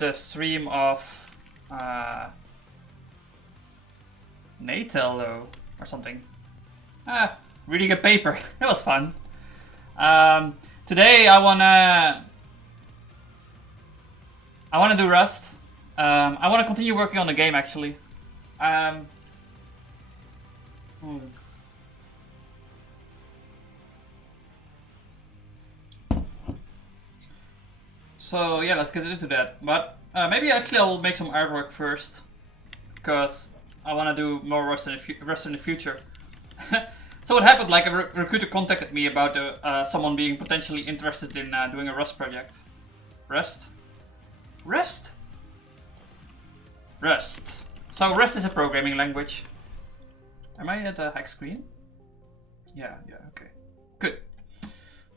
the stream of Natel or something. Reading a paper. That was fun. Today I wanna do Rust. I wanna continue working on the game actually. So yeah, let's get into that. But maybe actually I will make some artwork first, because I want to do more Rust in the future. So what happened? Like a recruiter contacted me about someone being potentially interested in doing a Rust project. Rust. So Rust is a programming language. Am I at the hack screen? Yeah, okay. Good.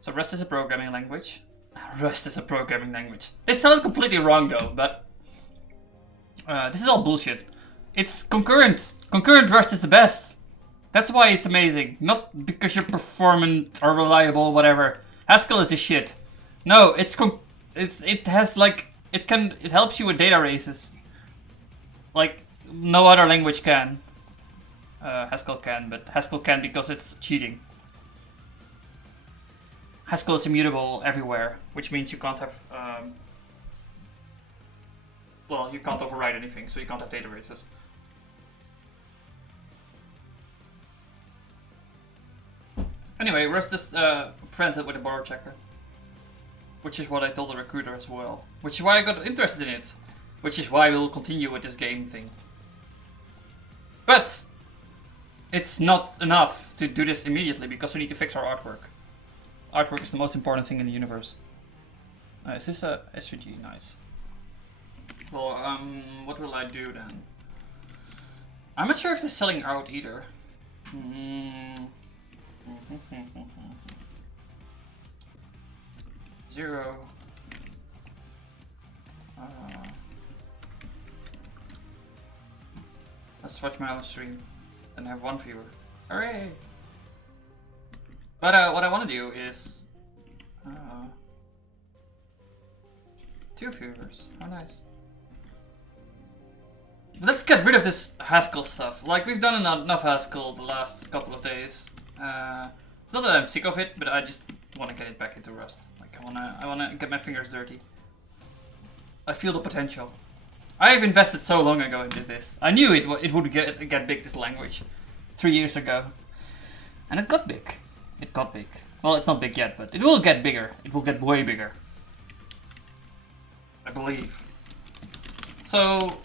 So Rust is a programming language. Rust is a programming language. It sounded completely wrong though, but this is all bullshit. It's concurrent. Concurrent Rust is the best. That's why it's amazing. Not because you're performant or reliable, whatever. Haskell is the shit. No, it has like it helps you with data races. Like no other language can. Haskell can, but Haskell can because it's cheating. Haskell is immutable everywhere, which means you can't have, well, you can't override anything, so you can't have data races. Anyway, Rust just prevents it with a borrow checker, which is what I told the recruiter as well. Which is why I got interested in it, which is why we'll continue with this game thing. But it's not enough to do this immediately because we need to fix our artwork. Artwork is the most important thing in the universe. Is this a SVG? Nice. Well, what will I do then? I'm not sure if this is selling out either. Zero. Let's watch my own stream and have one viewer. Hooray! But what I want to do is 2 viewers. How nice. Let's get rid of this Haskell stuff. Like we've done enough Haskell the last couple of days. It's not that I'm sick of it, but I just want to get it back into Rust. Like I wanna get my fingers dirty. I feel the potential. I've invested so long ago into this. I knew it would get big, this language, 3 years ago, and it got big. It got big. Well, it's not big yet, but it will get bigger. It will get way bigger. I believe. So,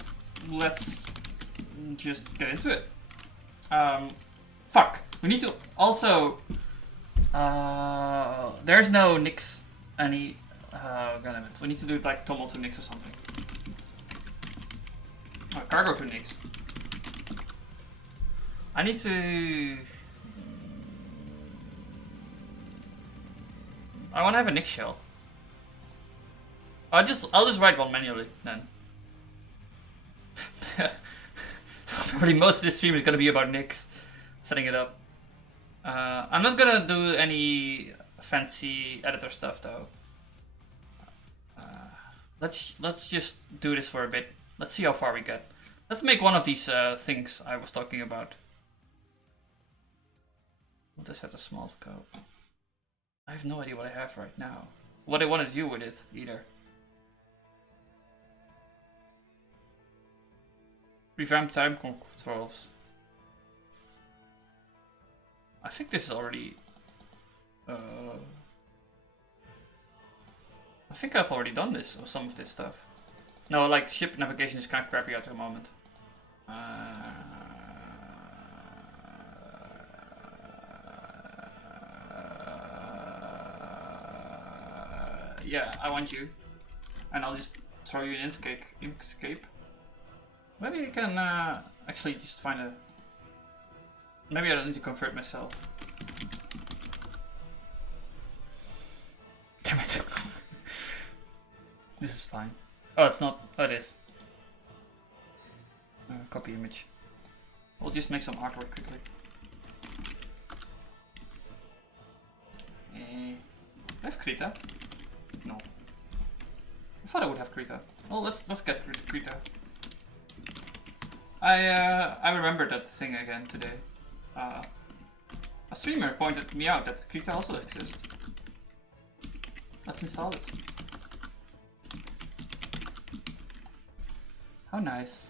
let's just get into it. Fuck. We need to also... there's no Nix any... goddammit. We need to do like Toml to Nix or something. Cargo to Nix. I need to... I want to have a Nix shell. I'll just write one manually then. Probably most of this stream is gonna be about Nix, setting it up. I'm not gonna do any fancy editor stuff though. Let's just do this for a bit. Let's see how far we get. Let's make one of these things I was talking about. We'll just have a small scope. I have no idea what I have right now. What I want to do with it, either. Revamp time controls. I think this is already... I think I've already done this, or some of this stuff. No, like, ship navigation is kind of crappy at the moment. Yeah, I want you. And I'll just throw you an Inkscape. Maybe I can actually just find a... Maybe I don't need to convert myself. Damn it. This is fine. Oh, it's not. Oh, it is. Copy image. We'll just make some artwork quickly. I have Krita? No. thought I would have Krita. Well, let's get Krita. I remembered that thing again today. A streamer pointed me out that Krita also exists. Let's install it. How nice.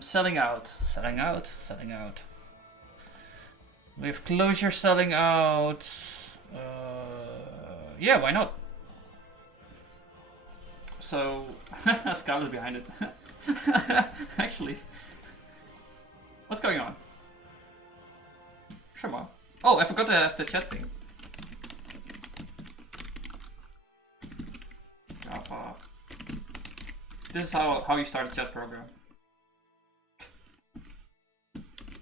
Selling out. Selling out. Selling out. We have closure selling out. Yeah, why not? So, Haskell is behind it. Actually. What's going on? Sure. Oh, I forgot to have the chat thing. Java. This is how you start a chat program.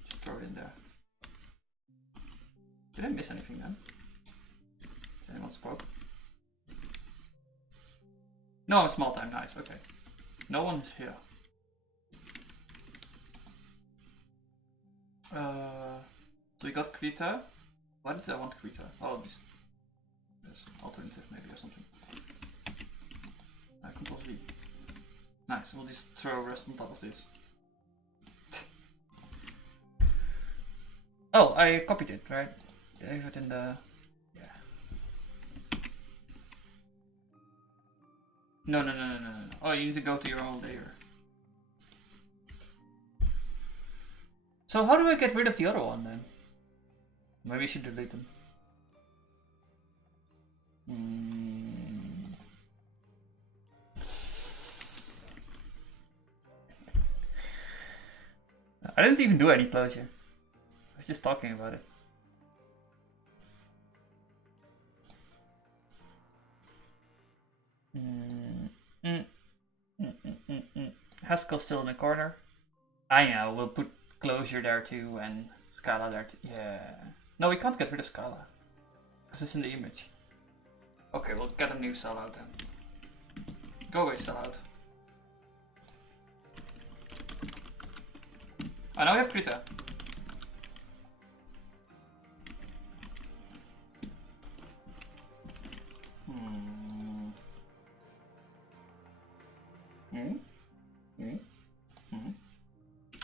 Just throw it in there. Did I miss anything then? Anyone spoke? No, small time, nice, okay. No one is here. So we got Krita. Why did I want Krita? Oh, this alternative maybe or something. Control Z. Nice, we'll just throw rest on top of this. Oh, I copied it, right? I have it in the... yeah. No. Oh, you need to go to your own layer. So how do I get rid of the other one then? Maybe I should delete them. I didn't even do any closure. I was just talking about it. Haskell still in the corner. I know, we'll put closure there too and Scala there too. Yeah. No, we can't get rid of Scala. Because it's in the image. Okay, we'll get a new sellout then. Go away, sellout. Oh, now we have Krita.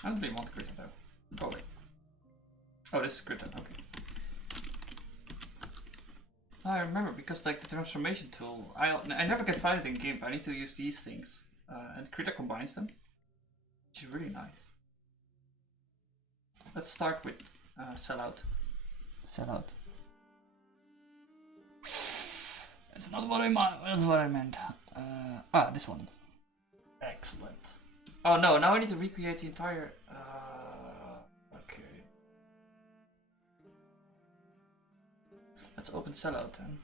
I don't really want Krita though. Go away. Oh, this is Krita, okay. I remember because like the transformation tool, I never get find it in GIMP. I need to use these things, and Krita combines them, which is really nice. Let's start with sellout. Sellout. That's not what I meant. That's what I meant. This one. Excellent. Oh no! Now I need to recreate the entire. Okay. Let's open sellout then.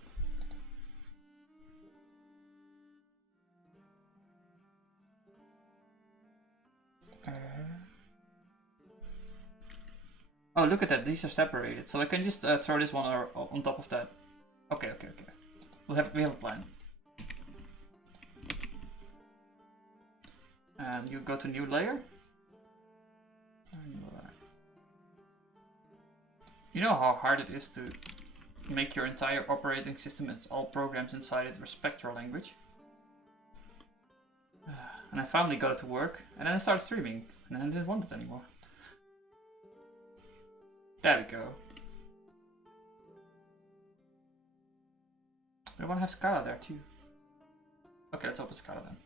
Oh, look at that. These are separated, so I can just throw this one on top of that. Okay. We have a plan. And you go to new layer. You know how hard it is to make your entire operating system and all programs inside it respect your language. And I finally got it to work, and then I started streaming, and then I didn't want it anymore. There we go. I want to have Scala there too. Okay, let's open Scala then.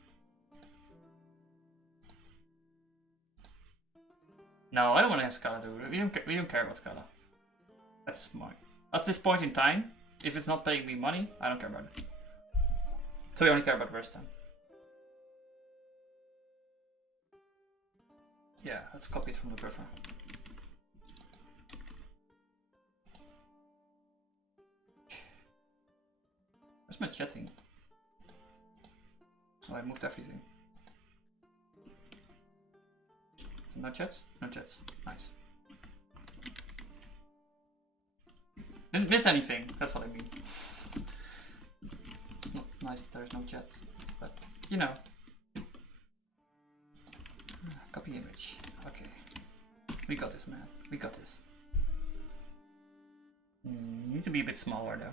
No, I don't want to have Scala. We don't care about Scala. That's mine. At this point in time, if it's not paying me money, I don't care about it. So we only care about rest then. Yeah, let's copy it from the buffer. Where's my chatting? Oh, I moved everything. No chats? No chats. Nice. Didn't miss anything, that's what I mean. It's not nice that there's no chats, but you know. Copy image. Okay. We got this, man. We got this. Need to be a bit smaller though.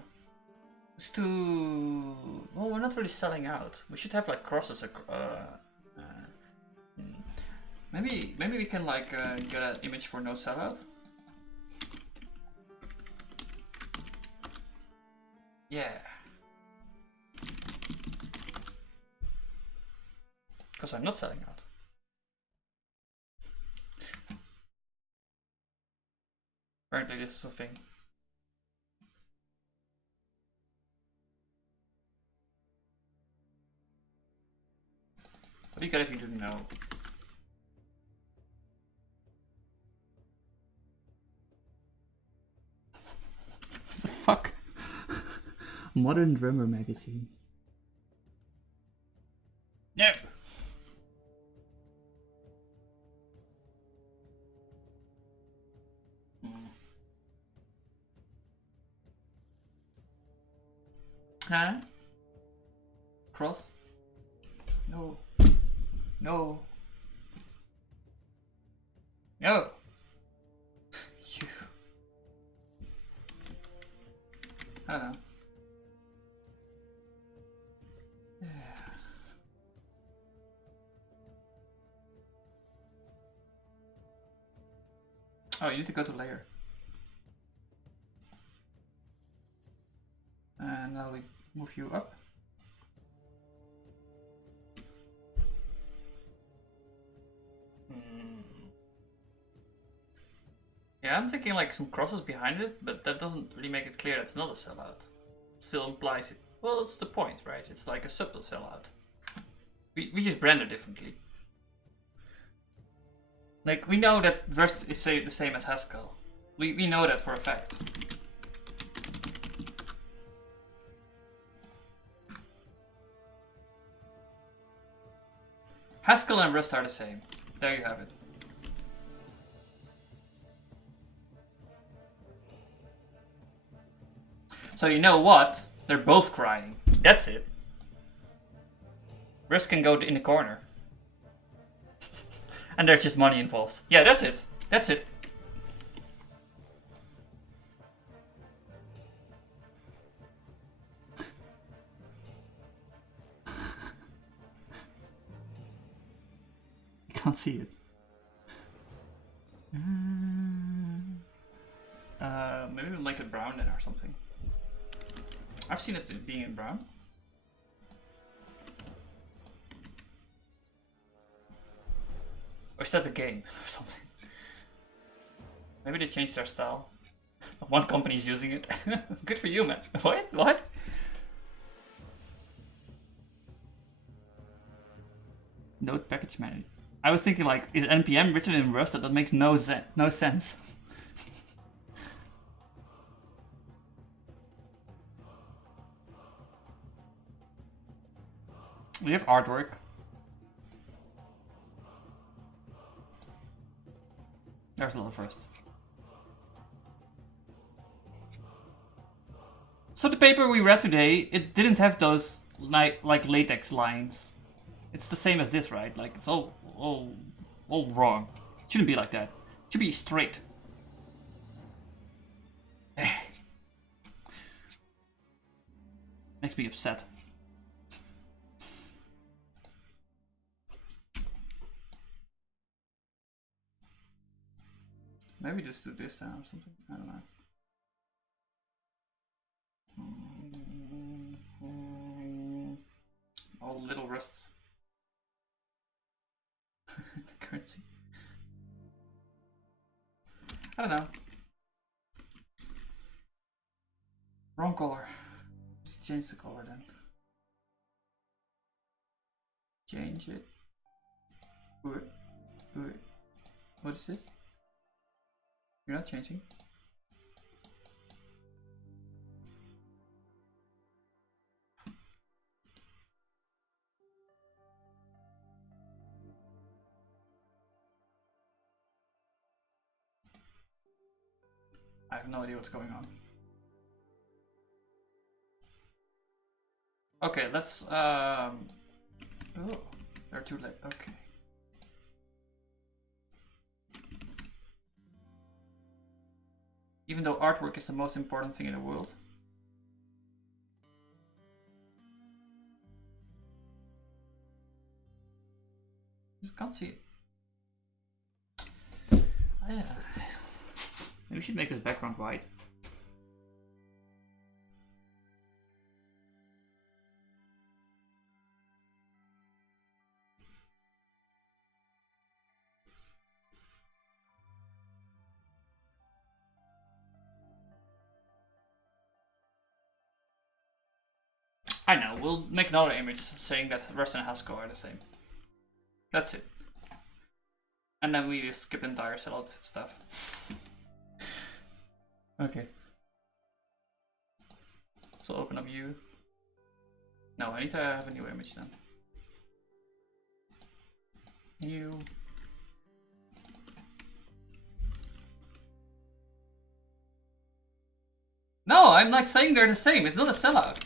It's too... Well, we're not really selling out. We should have like crosses. Maybe we can like get an image for no sellout. Yeah. Because I'm not selling out. Apparently this is a thing. What do you get if you didn't know? What the fuck? Modern Drummer magazine. Yep. Huh? Cross? No. No. No. You. I don't know. Yeah. Oh, you need to go to layer. And now we move you up. Yeah, I'm thinking like some crosses behind it, but that doesn't really make it clear that's not a sellout. It still implies it. Well, it's the point, right? It's like a subtle sellout. We just brand it differently. Like, we know that Rust is the same as Haskell. We know that for a fact. Haskell and Rust are the same. There you have it. So you know what? They're both crying. That's it. Rust can go in the corner. And there's just money involved. Yeah, that's it. That's it. You can't see it. Maybe we'll make it brown then or something. I've seen it being in brown. Or is that the game or something? Maybe they changed their style. One company's using it. Good for you, man. What? What? Node package manager. I was thinking like, is npm written in Rust? That makes no sense. We have artwork. There's a lot of Rust. So the paper we read today, it didn't have those like latex lines. It's the same as this, right? Like it's all wrong. It shouldn't be like that. It should be straight. Makes me upset. Maybe just do this down or something. I don't know. All little Rusts. The currency. I don't know. Wrong color. Just change the color then. Change it. Wait. What is this? You're not changing. I have no idea what's going on. Okay, let's oh, they're too late. Okay. Even though artwork is the most important thing in the world. Just can't see it. Maybe we should make this background white. I know, we'll make another image saying that Rust and Haskell are the same. That's it. And then we just skip entire sellout stuff. Okay. So open up view. No, I need to have a new image then. New. No, I'm like saying they're the same. It's not a sellout.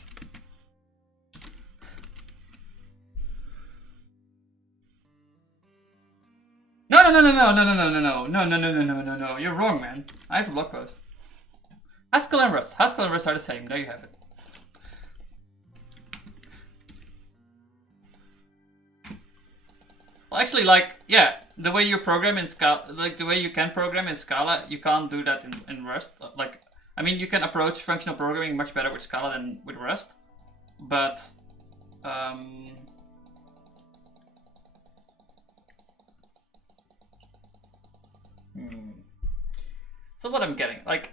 No. You're wrong, man. I have a blog post. Haskell and Rust. Haskell and Rust are the same. There you have it. Well, actually, like, yeah, the way you program in Scala, like the way you can program in Scala, you can't do that in Rust. Like, I mean, you can approach functional programming much better with Scala than with Rust, but so what I'm getting, like,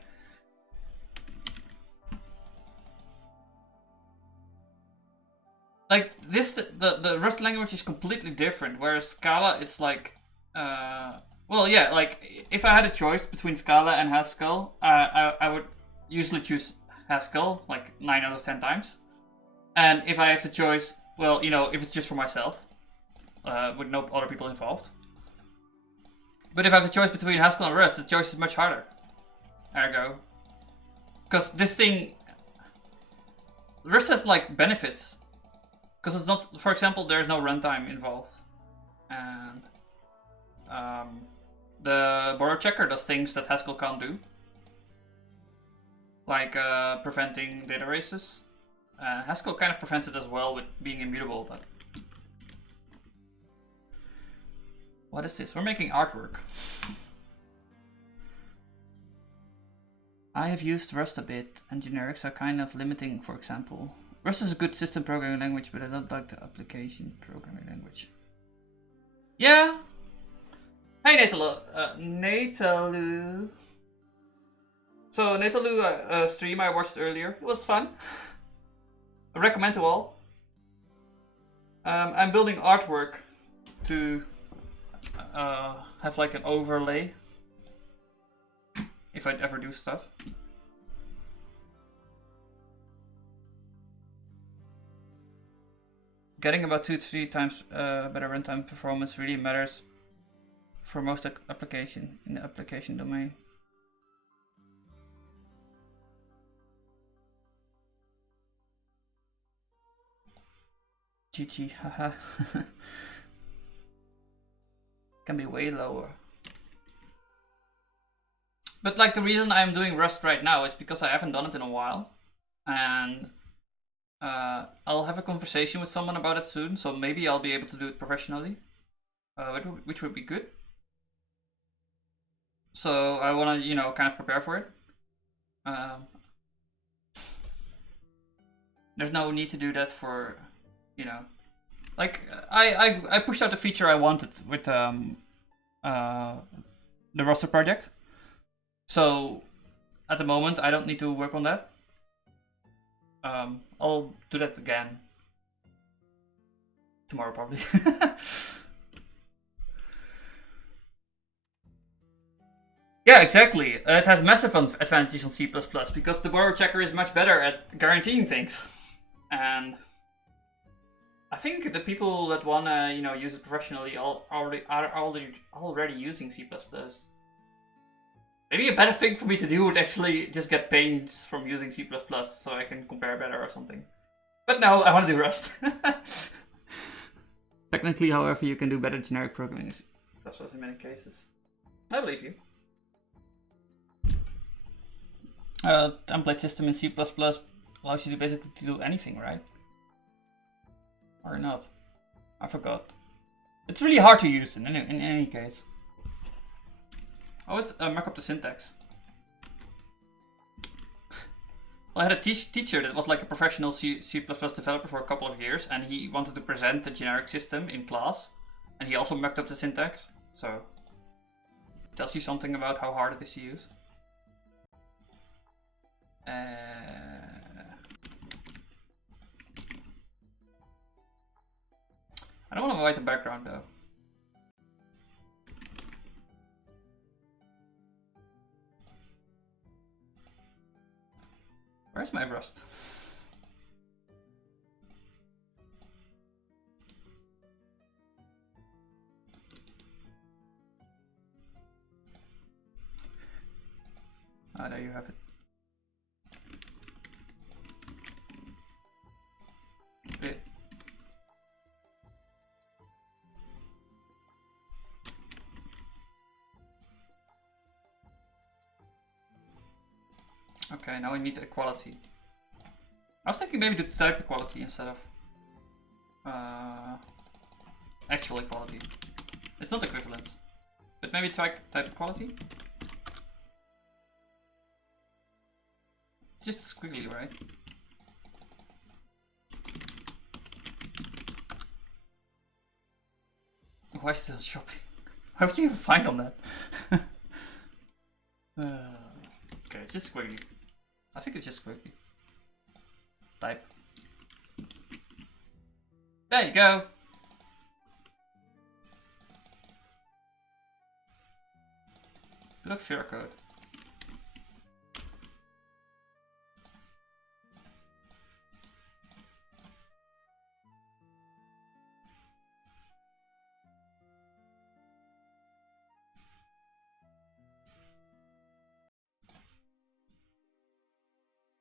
this, the Rust language is completely different, whereas Scala, it's like, well, yeah, like, if I had a choice between Scala and Haskell, I would usually choose Haskell, like 9 out of 10 times. And if I have the choice, well, you know, if it's just for myself, with no other people involved. But if I have the choice between Haskell and Rust, the choice is much harder. Ergo. Because this thing, Rust has like benefits. Because it's not, for example, there's no runtime involved. And the borrow checker does things that Haskell can't do. Like preventing data races. Haskell kind of prevents it as well with being immutable, but... What is this? We're making artwork. I have used Rust a bit, and generics are kind of limiting, for example. Rust is a good system programming language, but I don't like the application programming language. Yeah! Hey Natalu! Natalu! So Natalu stream I watched earlier. It was fun. I recommend to all. I'm building artwork to have like an overlay if I'd ever do stuff. Getting about 2 to 3 times better runtime performance really matters for most application in the application domain. GG, haha. Can be way lower. But like the reason I'm doing Rust right now is because I haven't done it in a while. And I'll have a conversation with someone about it soon, so maybe I'll be able to do it professionally. Which would be good. So I want to, you know, kind of prepare for it. There's no need to do that for, you know, like I pushed out the feature I wanted with the roster project. So at the moment I don't need to work on that. I'll do that again tomorrow probably. Yeah, exactly. It has massive advantages on C++ because the borrow checker is much better at guaranteeing things. And I think the people that wanna, you know, use it professionally are already using C++. Maybe a better thing for me to do would actually just get pains from using C++ so I can compare better or something. But no, I want to do Rust. Technically, however, you can do better generic programming in many cases. I believe you. Template system in C++ allows you to basically do anything, right? Or not? I forgot. It's really hard to use in any case. I always mark up the syntax. Well, I had a teacher that was like a professional C++ developer for a couple of years, and he wanted to present the generic system in class, and he also marked up the syntax, so it tells you something about how hard it is to use. I don't want to write the background though. Where's my Rust? Ah, there you have it. Okay, now we need equality. I was thinking maybe do type equality instead of actual equality. It's not equivalent, but maybe type equality. Just squiggly, right? Why still shopping? How did you even find on that? Okay, it's just squiggly. I think it's just squiggly. Type. There you go. Look, fair code.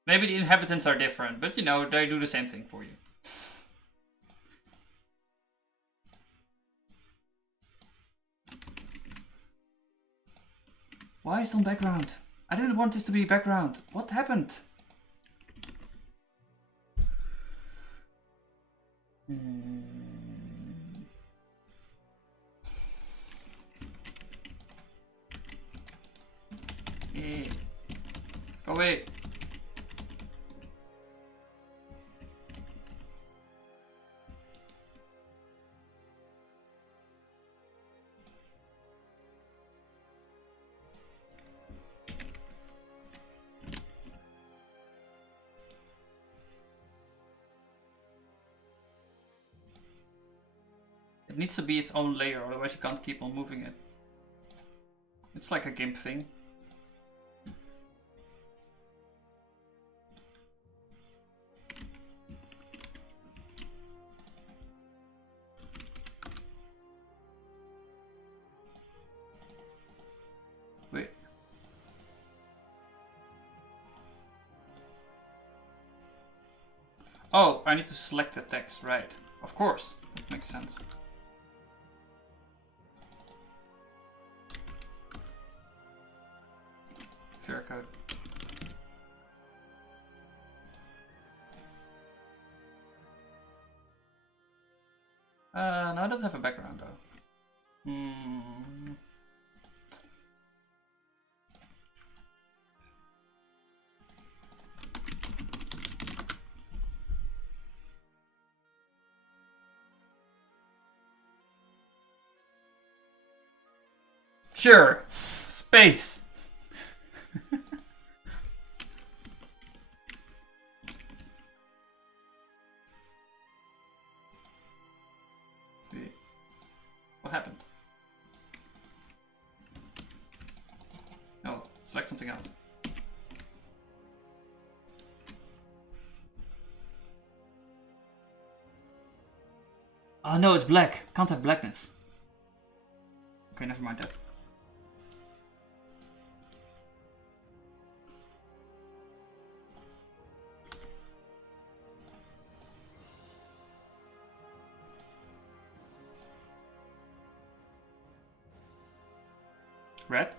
Maybe the inhabitants are different, but you know, they do the same thing for you. Why is it on background? I didn't want this to be background. What happened? Go away. It needs to be its own layer, otherwise you can't keep on moving it. It's like a GIMP thing. Wait. Oh, I need to select the text, right. Of course, that makes sense. Fair code. No, I don't have a background though. Sure. Space. What happened? No, select something else. Oh no, it's black. Can't have blackness. Okay, never mind that. Red?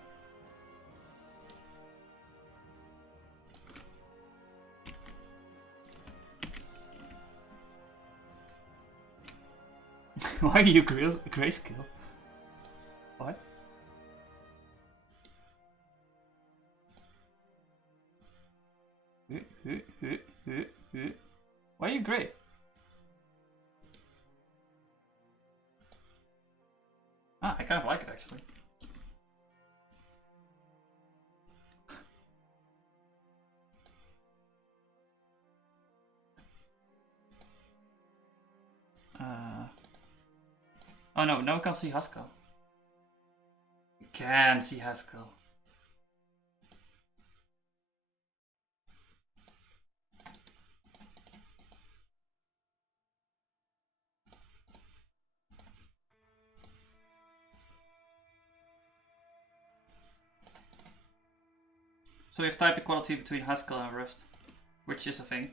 Why are you grayscale? What? Why are you gray? Ah, I kind of like it actually. Oh no, now we can't see Haskell. We can see Haskell. So we have type equality between Haskell and Rust, which is a thing.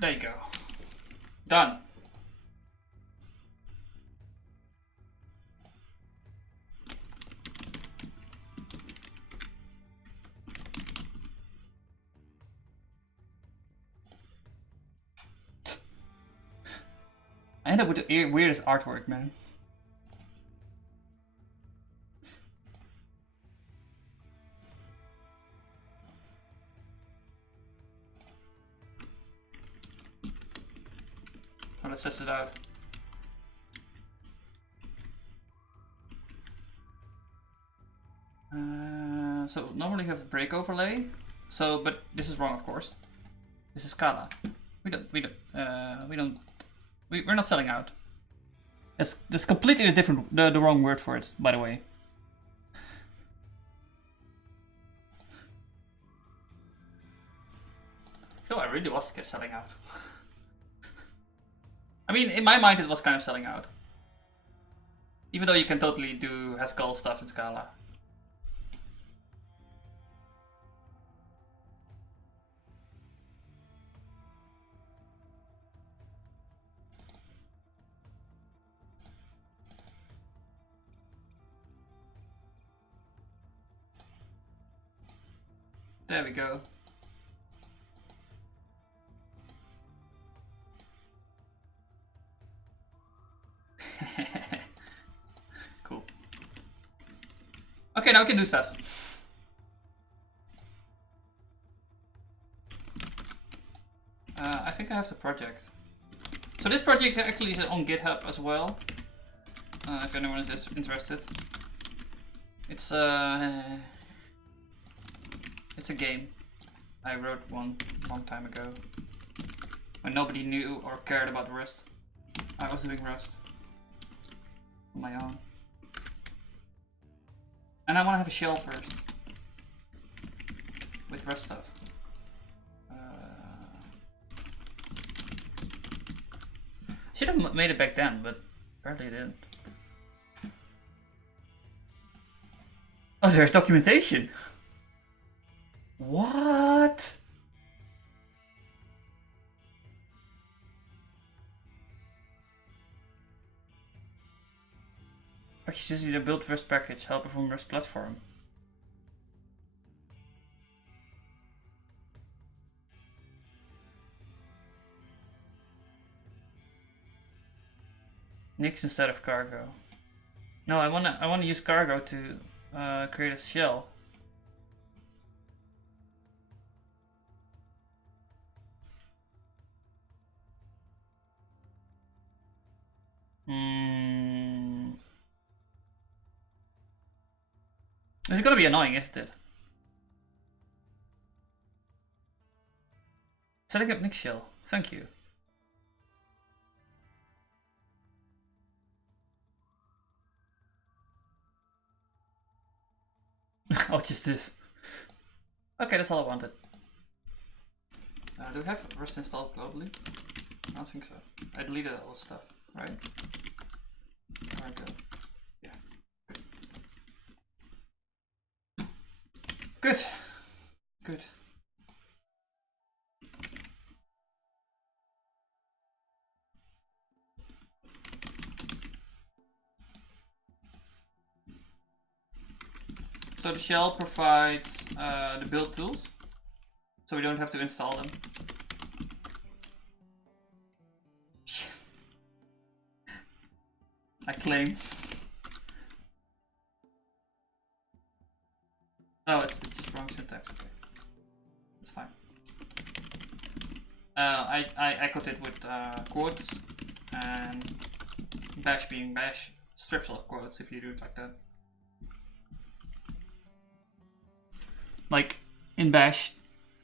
There you go. Done. I end up with the weirdest artwork, man. So let's test it out. So normally we have a break overlay. So, but this is wrong, of course. This is Scala. We're not selling out. That's completely different, the wrong word for it, by the way. I feel I really was selling out. I mean, in my mind it was kind of selling out. Even though you can totally do Haskell stuff in Scala. There we go. Cool. Okay, now we can do stuff. I think I have the project. So this project actually is on GitHub as well. If anyone is interested. It's a game. I wrote one long time ago. When nobody knew or cared about Rust. I was doing Rust on my own. And I want to have a shell first. With Rust stuff. Should have made it back then, but apparently I didn't. Oh, there's documentation! What? Actually, the build Rust package, helper from Rust platform. Nix instead of cargo. No, I wanna use cargo to create a shell. This is gonna be annoying, isn't it? Setting up Nix shell. Thank you. Oh, just this. Okay, that's all I wanted. Do we have Rust installed globally? I don't think so. I deleted all this stuff. right? Cargo. Yeah. Good. Good. So the shell provides the build tools, so we don't have to install them. I claim. Oh, it's just wrong syntax. Okay, it's fine. I echoed it with quotes, and bash being bash strips all quotes if you do it like that. Like in bash,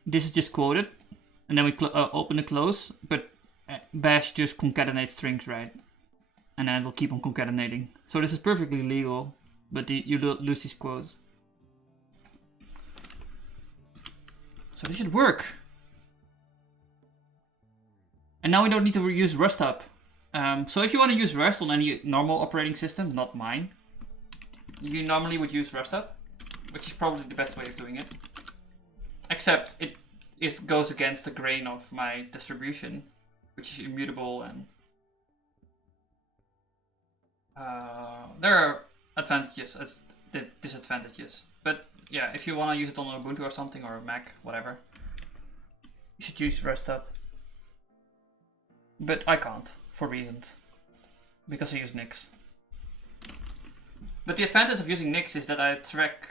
this is just quoted, and then we open and close, but bash just concatenates strings, right? And then it will keep on concatenating. So this is perfectly legal, but you lose these quotes. So this should work. And now we don't need to use Rust up. So if you want to use Rust on any normal operating system, not mine, you normally would use Rust up, which is probably the best way of doing it. Except it goes against the grain of my distribution, which is immutable, and there are advantages and disadvantages. But yeah, if you want to use it on Ubuntu or something, or a Mac, whatever, you should use Rust up. But I can't, for reasons. Because I use Nix. But the advantage of using Nix is that I track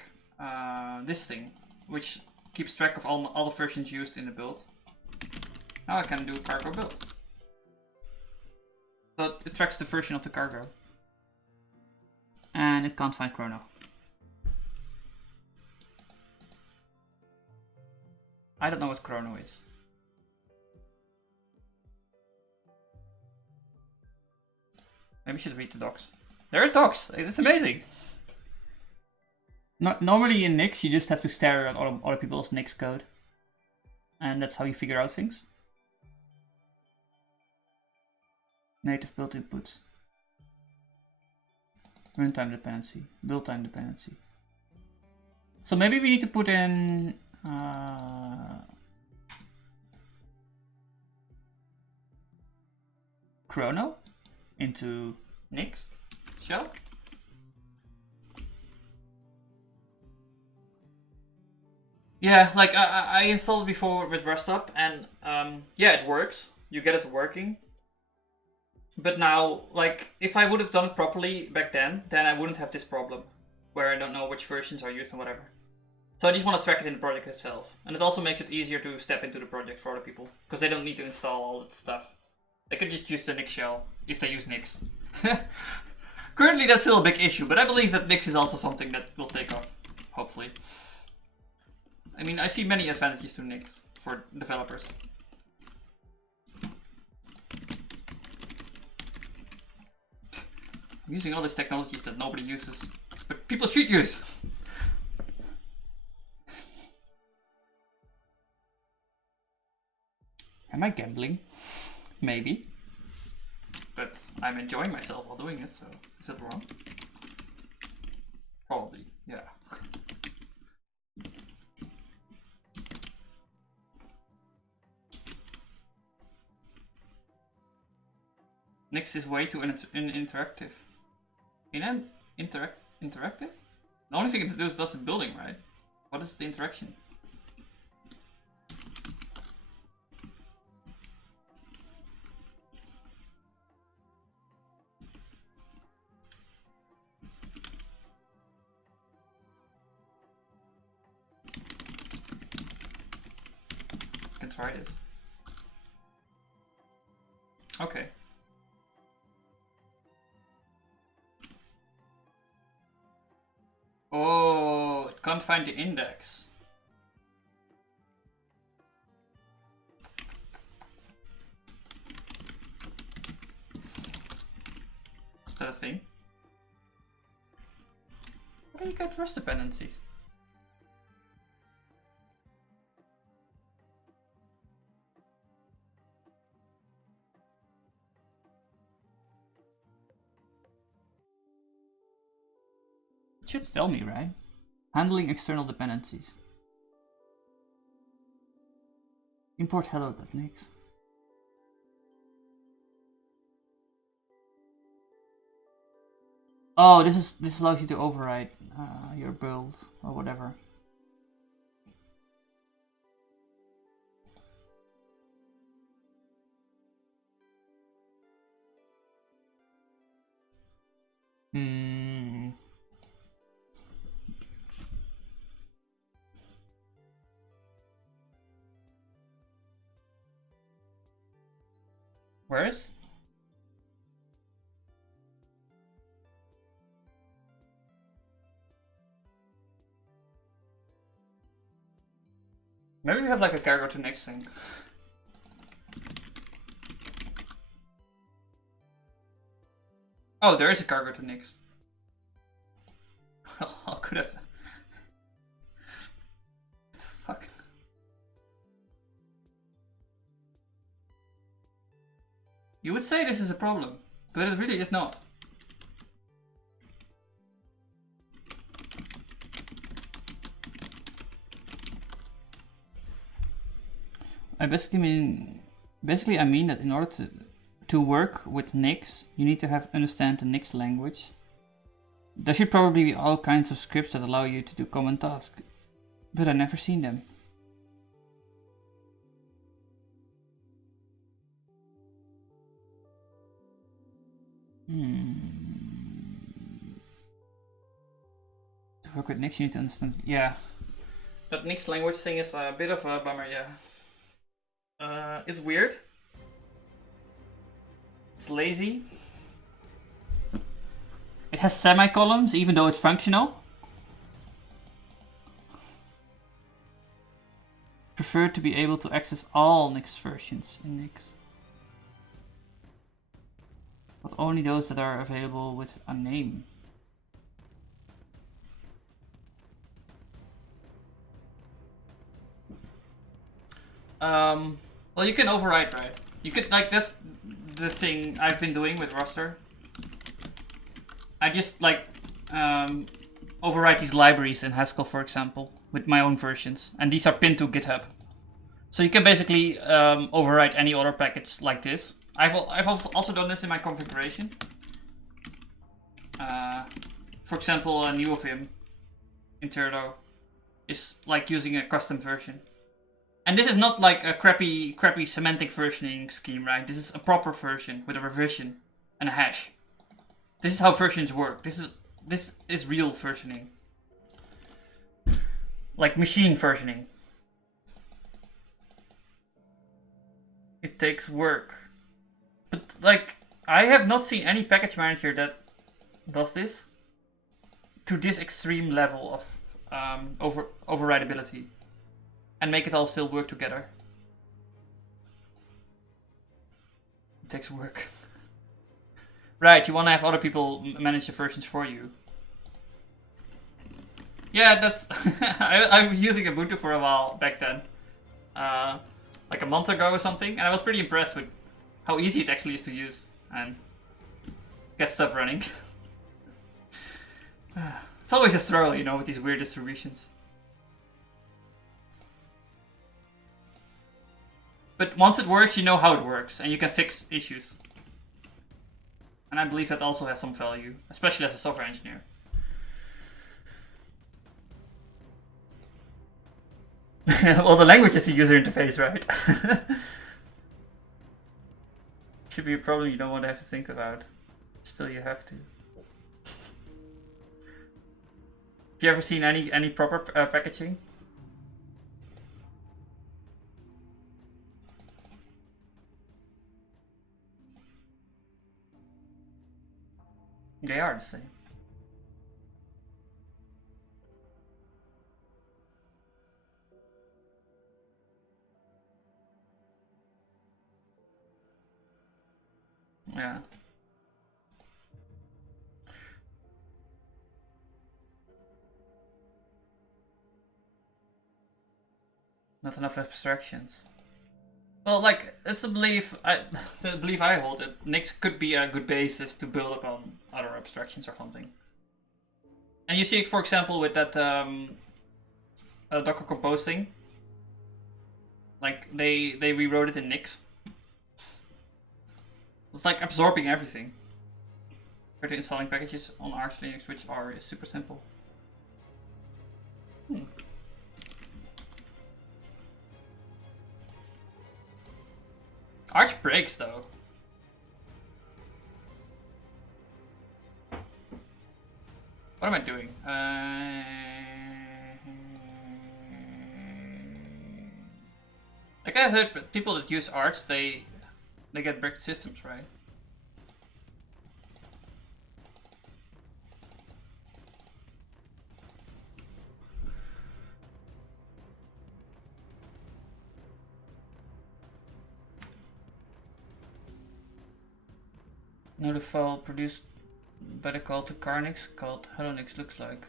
this thing, which keeps track of all the versions used in the build. Now I can do cargo build. But it tracks the version of the cargo. And it can't find chrono. I don't know what chrono is. Maybe we should read the docs. There are docs! It's amazing! Normally in Nix, you just have to stare at other people's Nix code. And that's how you figure out things. Native build inputs. Runtime dependency. Build time dependency. So maybe we need to put in... chrono into Nix shell. Yeah, like I installed it before with Rust up, and yeah, it works. You get it working. But now, like, if I would have done it properly back then I wouldn't have this problem, where I don't know which versions are used and whatever. So I just want to track it in the project itself. And it also makes it easier to step into the project for other people, because they don't need to install all that stuff. They could just use the Nix shell, if they use Nix. Currently that's still a big issue, but I believe that Nix is also something that will take off, hopefully. I mean, I see many advantages to Nix for developers. I'm using all these technologies that nobody uses, but people should use. Am I gambling? Maybe. But I'm enjoying myself while doing it, so is that wrong? Probably, yeah. Nix is way too interactive. Interactive? The only thing it does is building, right? What is the interaction? I can try this. Okay. Oh, it can't find the index. Is that a thing? Where do you get Rust dependencies? It should tell me, right? Handling external dependencies. Import hello.nix. Oh, this allows you to override your build or whatever. Where is? Maybe we have like a cargo to next thing. Oh, there is a cargo to Nix. How could have? What the fuck? You would say this is a problem, but it really is not. I basically mean that in order to work with Nix, you need to understand the Nix language. There should probably be all kinds of scripts that allow you to do common tasks, but I've never seen them. To work with Nix, you need to understand. Yeah, that Nix language thing is a bit of a bummer. Yeah. It's weird. It's lazy. It has semicolons, even though it's functional. Prefer to be able to access all Nix versions in Nix, but only those that are available with a name. Well, you can override, right? You could, like, that's the thing I've been doing with roster. I just, like, override these libraries in Haskell, for example, with my own versions. And these are pinned to GitHub. So you can basically override any other package like this. I've also done this in my configuration. For example, a new vim in Turdo is like using a custom version. And this is not like a crappy semantic versioning scheme, right? This is a proper version with a revision and a hash. This is how versions work. This is real versioning. Like machine versioning. It takes work. But like, I have not seen any package manager that does this to this extreme level of overridability. And make it all still work together. It takes work. Right, you want to have other people manage the versions for you. Yeah, that's... I was using Ubuntu for a while back then. Like a month ago or something. And I was pretty impressed with how easy it actually is to use. And get stuff running. It's always a struggle, you know, with these weird distributions. But once it works, you know how it works, and you can fix issues. And I believe that also has some value, especially as a software engineer. Well, the language is the user interface, right? Should be a problem you don't want to have to think about. Still, you have to. Have you ever seen any proper packaging? They are the same. Yeah. Not enough abstractions. Well, like, it's a belief, the belief I hold that Nix could be a good basis to build upon other abstractions or something. And you see it, for example, with that Docker Compose thing. Like, they rewrote it in Nix. It's like absorbing everything. Compared to installing packages on Arch Linux, which is super simple. Arch breaks, though. What am I doing? Like I've heard people that use Arch, they get bricked systems, right? Now the file produced by the call to Carnix called HelloNix looks like.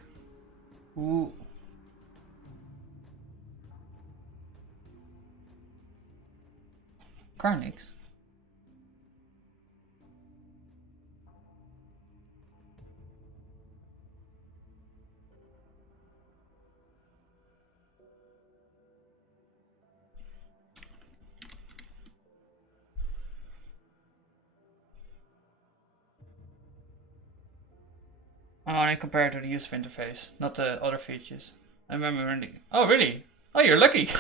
Ooh. Carnix? I only compare it to the user interface, not the other features. I remember running. Oh, really? Oh, you're lucky.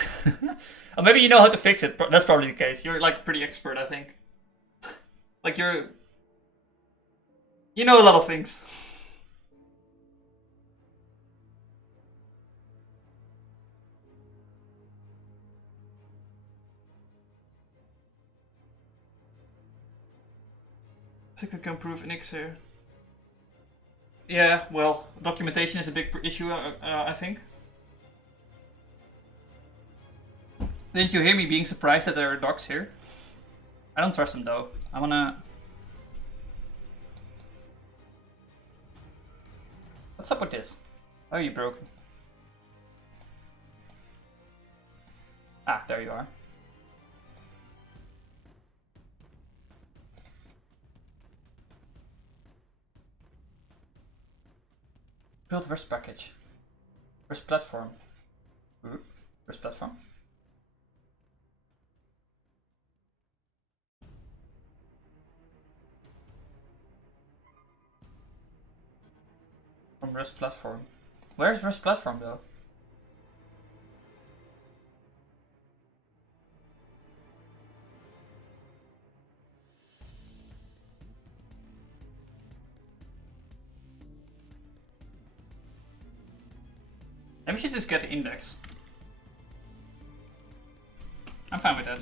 Or maybe you know how to fix it. That's probably the case. You're like pretty expert, I think. Like you know a lot of things. I think we can improve Nix here. Yeah, well, documentation is a big issue, I think. Didn't you hear me being surprised that there are docs here? I don't trust them though. I wanna... What's up with this? Why are you broken? Ah, there you are. Build Rest package. Rest platform. Rest platform? From Rest platform. Where's Rest platform though? Maybe we should just get the index. I'm fine with that.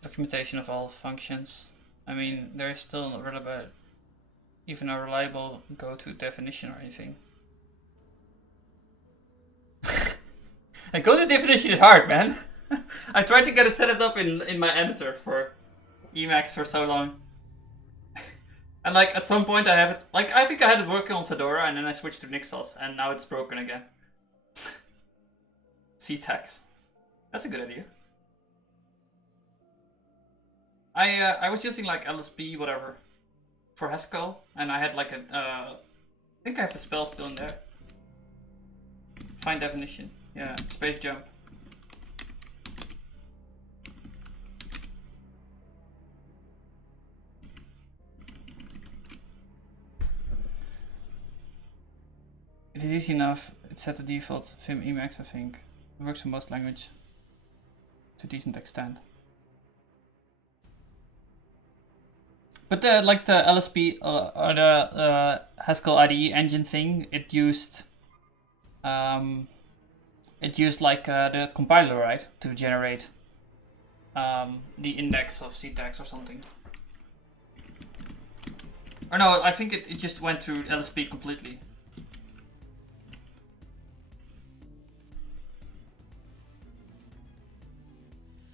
Documentation of all functions. I mean, there is still not really even a reliable go-to definition or anything. A go-to definition is hard, man. I tried to get it set up in my editor for Emacs for so long. And like at some point I have it, like I think I had it working on Fedora and then I switched to Nixos and now it's broken again. C-tags. That's a good idea. I was using like LSP whatever for Haskell and I had like a I think I have the spell still in there. Find definition. Yeah, space jump. It is easy enough. It's set the default Vim Emacs, I think. It works for most language to a decent extent. But like the LSP or the Haskell IDE engine thing, it used like the compiler, right, to generate the index of C-tags or something. Or no, I think it just went through LSP completely.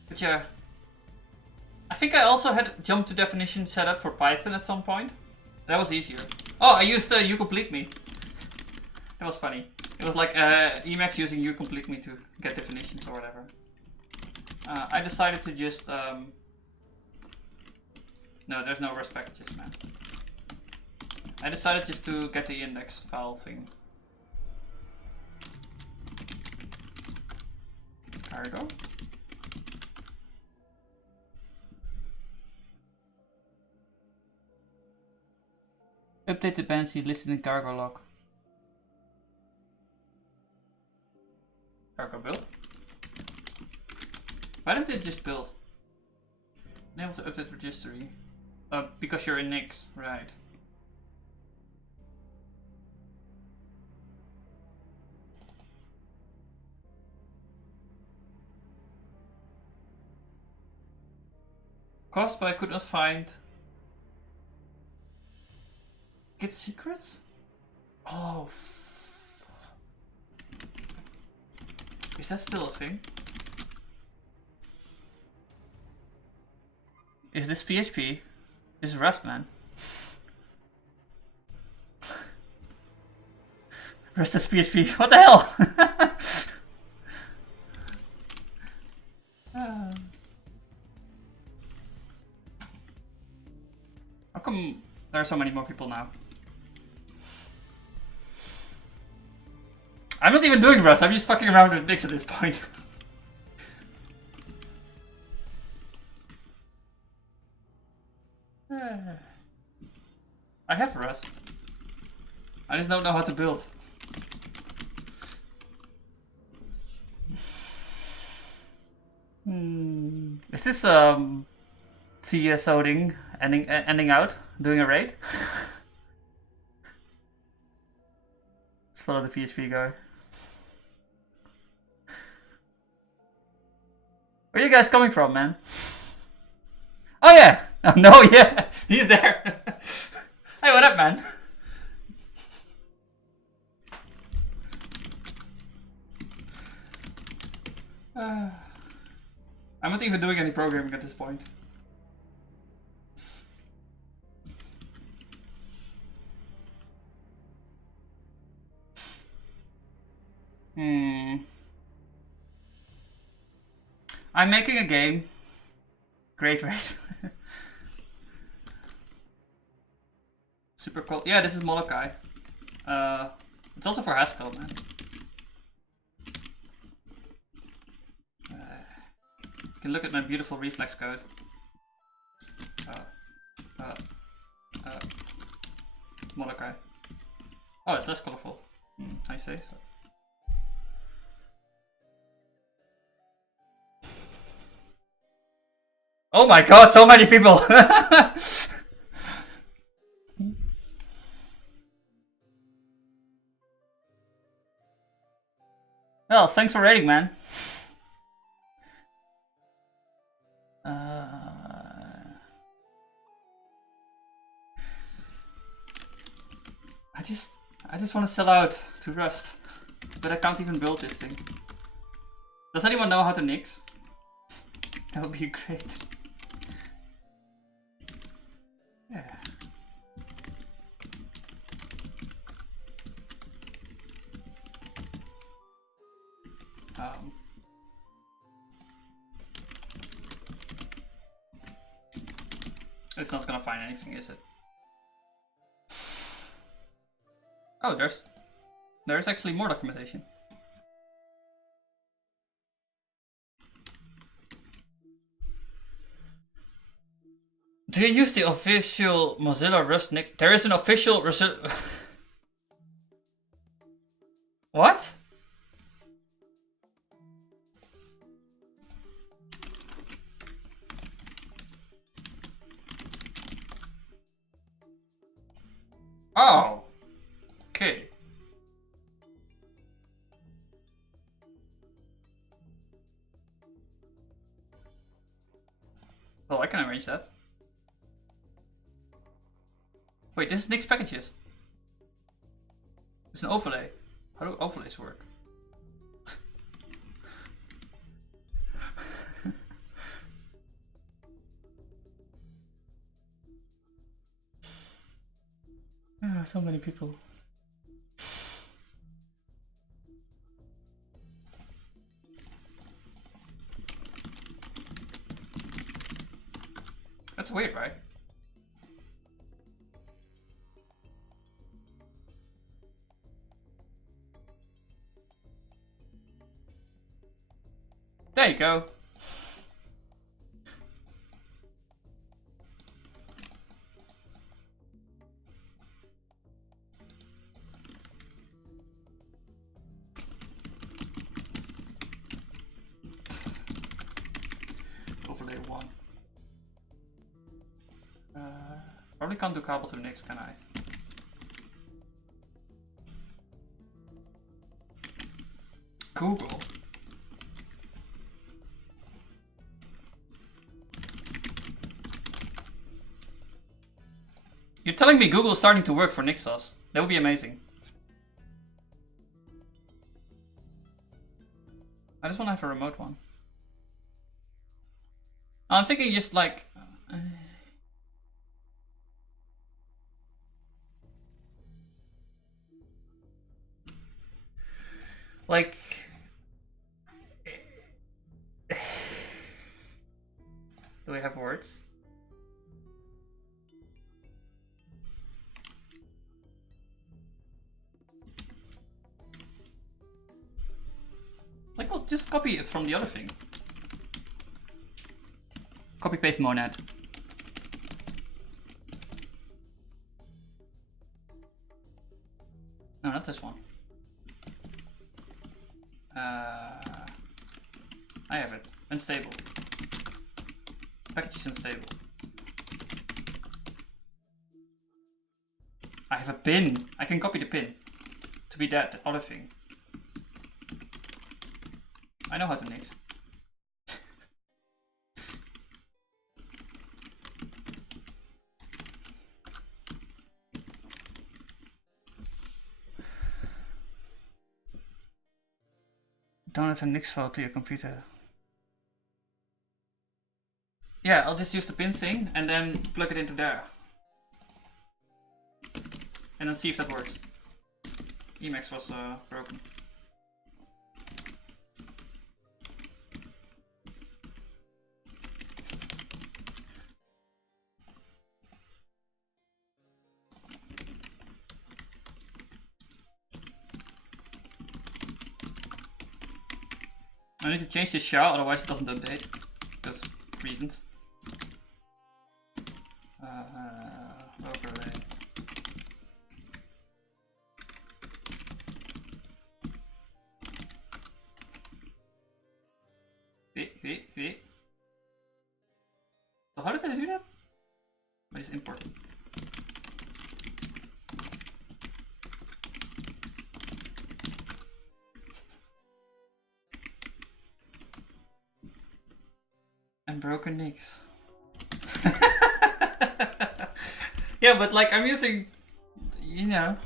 But yeah, I think I also had jump to definition set up for Python at some point. That was easier. Oh, I used you complete me. That was funny. It was like Emacs using you complete me to get definitions or whatever. I decided to just no, there's no Rest packages, man. I decided just to get the index file thing. Cargo. Update dependency listed in cargo log. Cargo build. Why didn't it just build? Enable to update registry. Because you're in Nix, right? Cost, but I could not find Git secrets? Oh, is that still a thing? Is this PHP? This is Rust, man. Rust is PHP. What the hell? How come there are so many more people now? I'm not even doing Rust, I'm just fucking around with Nix at this point. I have Rust. I just don't know how to build. Is this TSOing ending out? Doing a raid? Let's follow the PHP guy. Where are you guys coming from, man? Oh yeah! Oh no, yeah! He's there! Hey, what up, man? I'm not even doing any programming at this point. I'm making a game. Great race. Super cool. Yeah, this is Molokai. It's also for Haskell, man. You can look at my beautiful reflex code. Molokai. Oh, it's less colorful. I say so. Oh my god, so many people! Well, thanks for raiding, man. I just want to sell out to Rust, but I can't even build this thing. Does anyone know how to Nix? That would be great. Yeah. It's not gonna find anything, is it? Oh, there's actually more documentation. Do you use the official Mozilla Rust Nix? There is an official What? Oh. Okay. Well, I can arrange that. Wait, this is Nix packages. It's an overlay. How do overlays work? So many people. That's weird, right? There you go. Overlay 1. Probably can't do cobble to Nix, can I? Google. You're telling me Google is starting to work for Nixos? That would be amazing. I just want to have a remote one. I'm thinking just like... like... Do we have words? Like, well, just copy it from the other thing. Copy paste monad. No, not this one. I have it. Unstable. Package is unstable. I have a pin. I can copy the pin to be that other thing. I know how to nix. Download a nix file to your computer. Yeah, I'll just use the pin thing and then plug it into there. And then see if that works. Emacs was broken. I need to change the shell, otherwise it doesn't update. Because reasons. Overlay. Wait. So how does it do that? What is import? And broken nix. Yeah, but like I'm using, you know,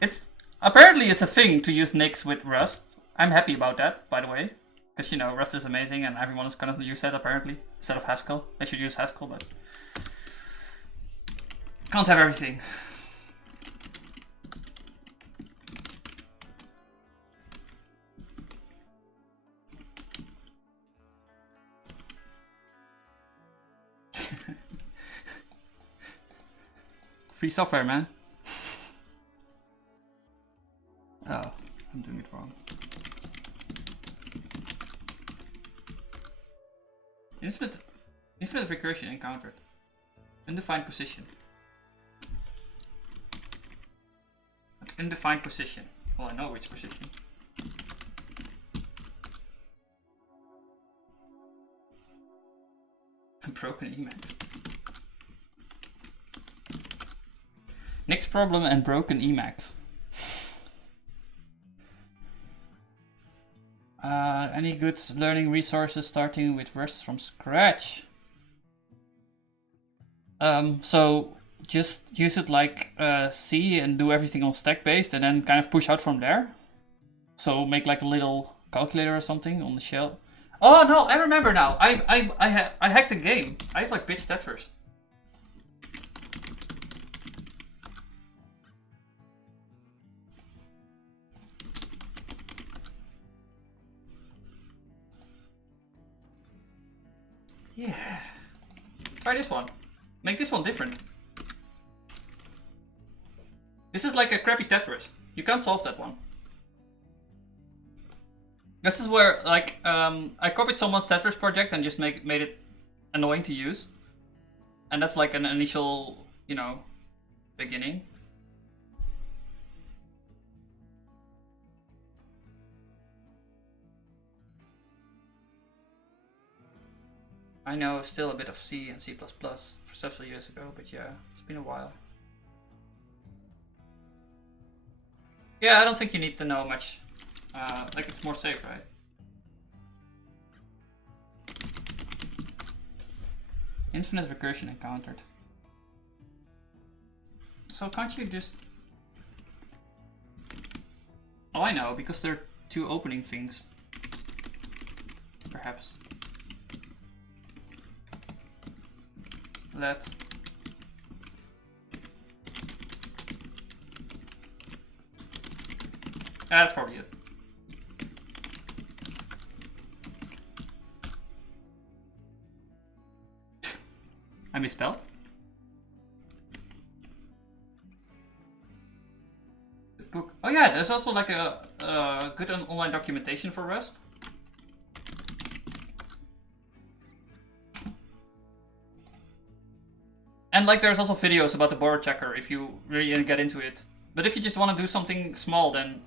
it's apparently it's a thing to use nix with Rust. I'm happy about that, by the way, because you know Rust is amazing and everyone is gonna use that apparently instead of Haskell. They should use Haskell, but can't have everything. Free software, man. Oh, I'm doing it wrong. Infinite recursion encountered. Undefined position. Undefined position. Well, I know which position. Broken Emacs. Next problem and broken Emacs. Any good learning resources starting with Rust from scratch? So just use it like C and do everything on stack based and then kind of push out from there. So make like a little calculator or something on the shell. Oh no, I remember now. I hacked a game. I have like bitch tetras. Yeah. Try this one. Make this one different. This is like a crappy Tetris. You can't solve that one. This is where, like, I copied someone's Tetris project and just made it annoying to use. And that's like an initial, you know, beginning. I know still a bit of C and C++ for several years ago, but yeah, it's been a while. Yeah, I don't think you need to know much. Like, it's more safe, right? Infinite recursion encountered. So can't you just... Oh, I know, because there are two opening things. Perhaps. Let... That's probably it. I misspelled? The book. Oh yeah, there's also like a good online documentation for Rust. And like there's also videos about the borrow checker if you really get into it. But if you just want to do something small, then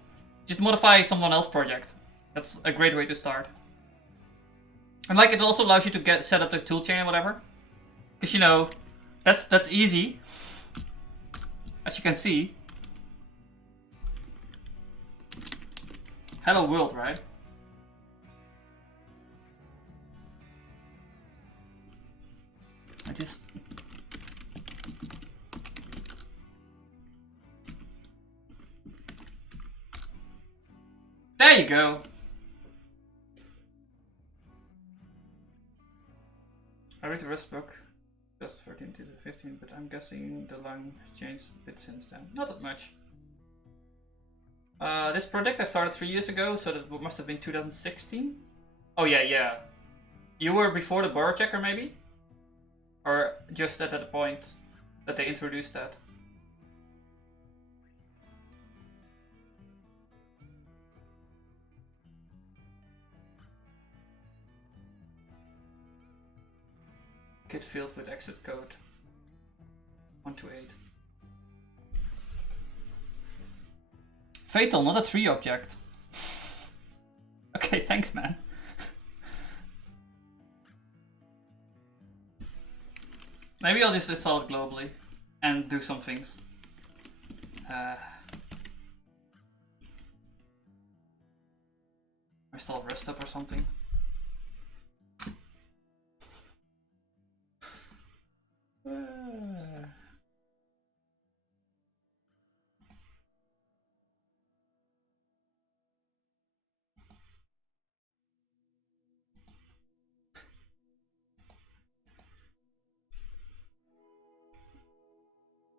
just modify someone else's project. That's a great way to start. And like it also allows you to set up the toolchain and whatever. Because you know, that's easy. As you can see. Hello world, right? I just... There you go. I read the Rust book, just 13 to 15, but I'm guessing the lang has changed a bit since then. Not that much. This project I started 3 years ago, so that must have been 2016. Oh yeah. You were before the borrow checker maybe? Or just at that point that they introduced that? Git field with exit code 1 to 8. Fatal, not a tree object. Okay, thanks, man. Maybe I'll just install it globally and do some things. I still rest up or something.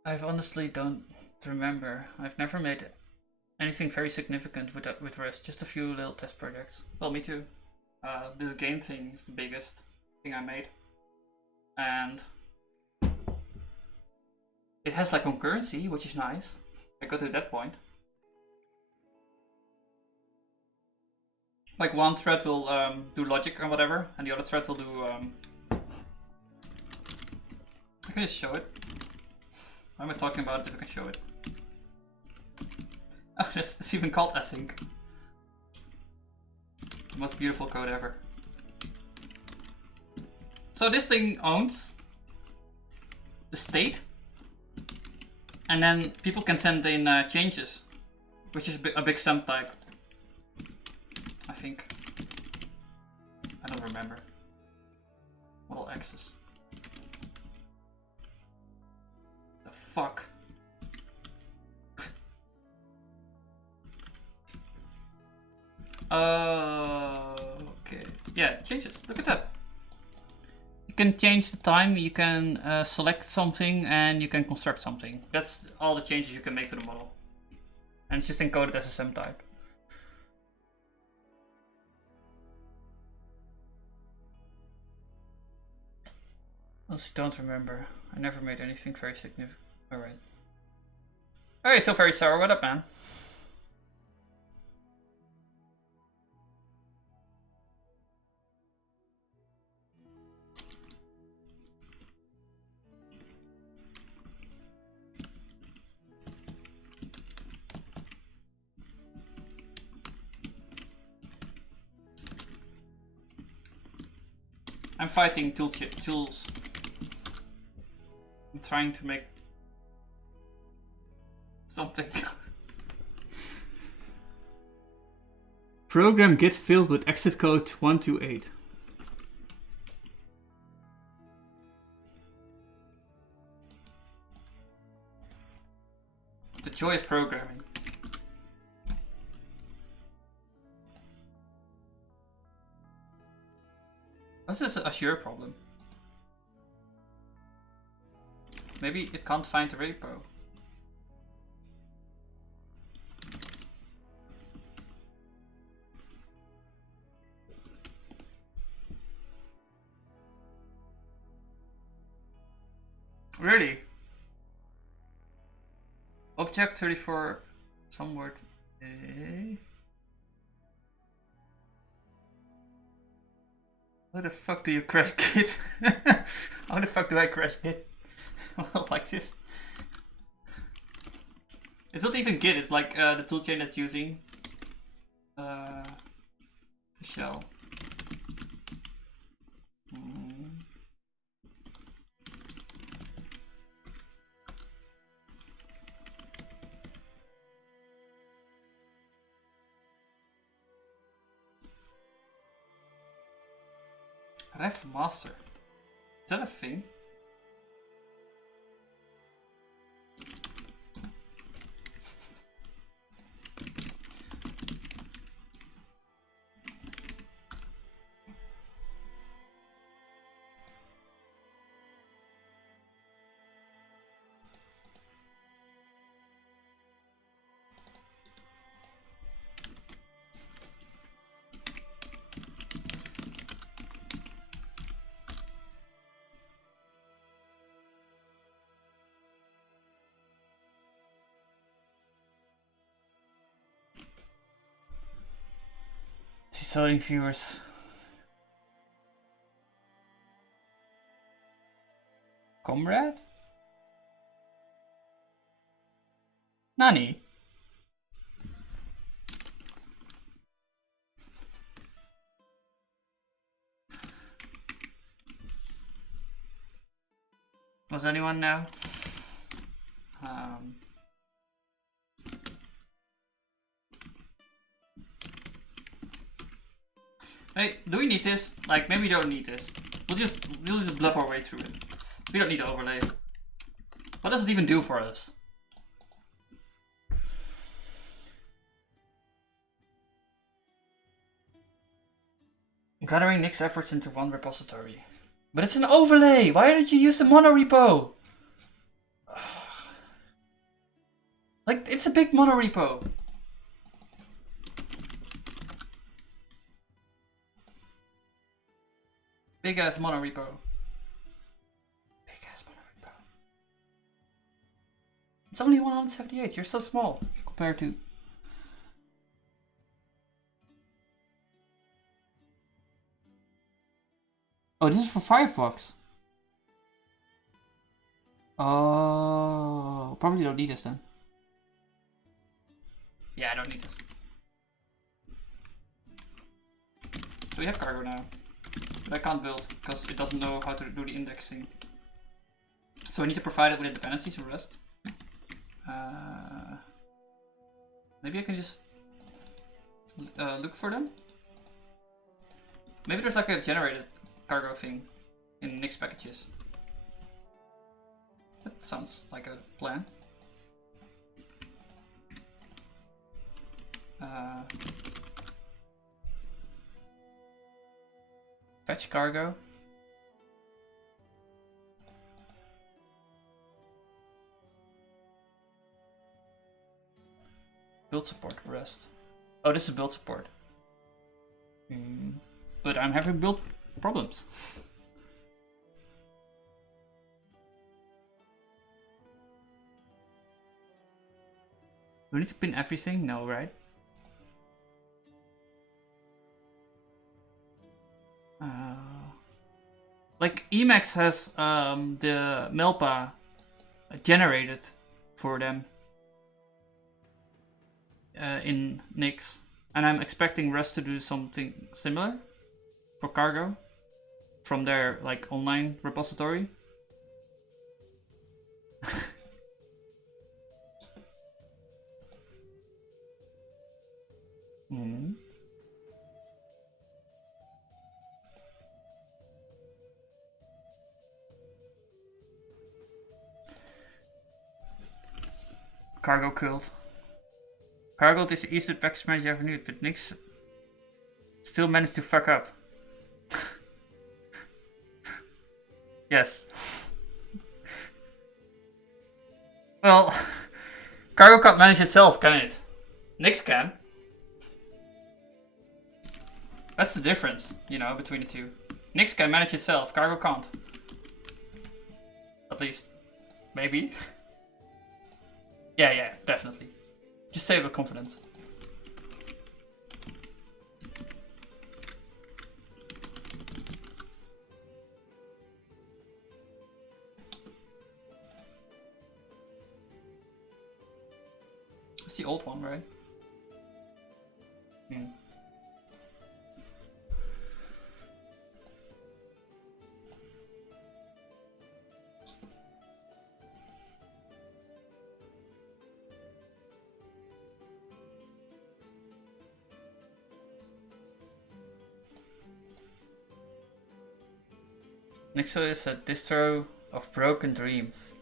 I honestly don't remember. I've never made anything very significant with Rust. Just a few little test projects. Well, me too. This game thing is the biggest thing I made, and it has like concurrency, which is nice. I got to that point. Like one thread will do logic or whatever, and the other thread will do. I can just show it. Why am I talking about it if I can show it? Oh, it's even called async. The most beautiful code ever. So this thing owns the state, and then people can send in changes, which is a big sum type. I think. I don't remember. Model access. The fuck? Okay. Yeah, changes. Look at that. You can change the time, you can select something, and you can construct something. That's all the changes you can make to the model. And it's just encoded as a sum type. Also, don't remember. I never made anything very significant. Alright. Alright, so very sour. What up, man? I'm fighting tools. I'm trying to make something. Program git filled with exit code 128. The joy of programming. What's this Azure problem? Maybe it can't find the repo. Really? Object 34 somewhere. How the fuck do you crash Git? How the fuck do I crash Git? Well, like this. It's not even Git, it's like the toolchain that's using the shell. Ref master. Is that a thing? Selling viewers. Comrade? Nani? Was anyone now? Hey, do we need this? Like, maybe we don't need this. We'll just bluff our way through it. We don't need to overlay. What does it even do for us? Gathering Nick's efforts into one repository. But it's an overlay! Why did you use the monorepo? Like, it's a big monorepo. Big ass monorepo. Big ass monorepo. It's only 178. You're so small compared to. Oh, this is for Firefox. Oh, probably don't need this then. Yeah, I don't need this. So we have cargo now. But I can't build because it doesn't know how to do the indexing. So I need to provide it with dependencies or REST. Maybe I can just look for them. Maybe there's like a generated cargo thing in Nix packages. That sounds like a plan. Fetch cargo. Build support, REST. Oh, this is build support. But I'm having build problems. Do we need to pin everything? No, right? Like Emacs has the Melpa generated for them in Nix, and I'm expecting REST to do something similar for cargo. from their like online repository. Hmm. Cargo cult. Cargo is the easiest package manager ever knew, but Nix still managed to fuck up. Yes. Well, Cargo can't manage itself, can it? Nix can. That's the difference, you know, between the two. Nix can manage itself, Cargo can't. At least. Maybe. Yeah, definitely. Just say it with confidence. It's the old one, right? Hmm. Nixo is a distro of broken dreams.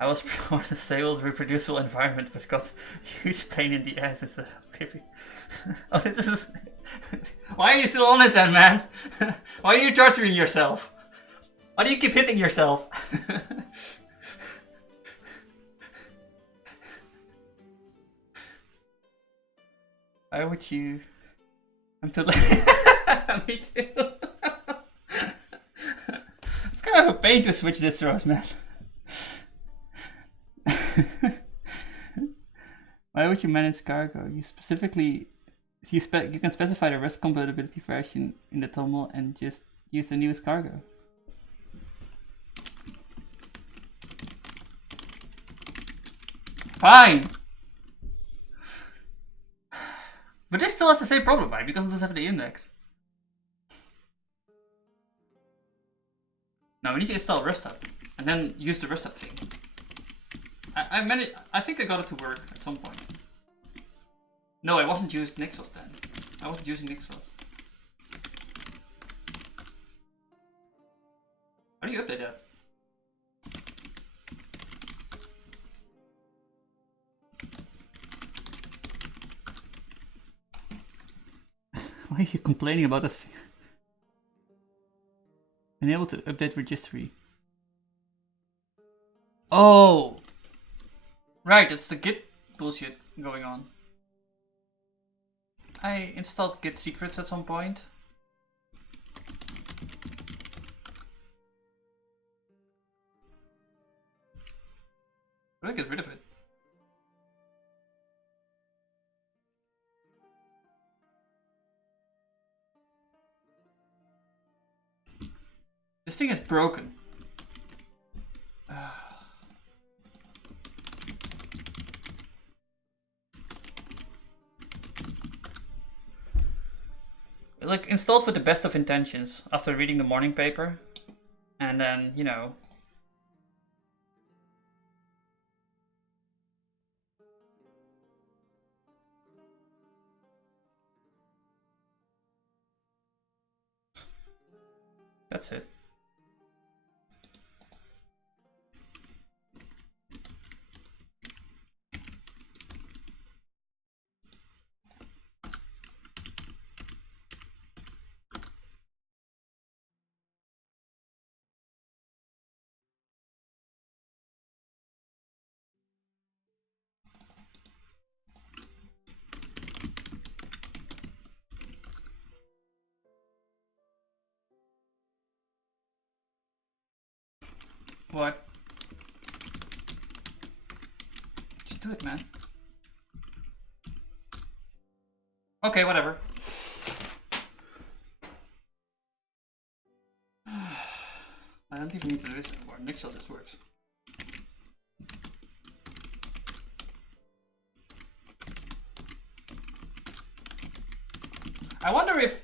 I was promised a stable, reproducible environment, but got a huge pain in the ass instead of pity. Oh, this is. Why are you still on it then, man? Why are you torturing yourself? Why do you keep hitting yourself? Why would you? I'm too late. Me too. It's kind of a pain to switch distros, man. Why would you manage cargo? You specifically you can specify the REST compatibility version in the TOML and just use the newest cargo. Fine. But this still has the same problem, right? Because it doesn't have the index. Now we need to install RESTUp and then use the RESTUp thing. I think I got it to work at some point. No, I wasn't using Nixos then. I wasn't using Nixos. How do you update that? Why are you complaining about that thing? Enable to update registry. Oh! Right, it's the Git bullshit going on. I installed Git secrets at some point. How do I get rid of it? This thing is broken. Like, installed with the best of intentions after reading the morning paper. And then, you know. That's it. What? Just do it, man. Okay, whatever. I don't even need to do this anymore. Nixel just works. I wonder if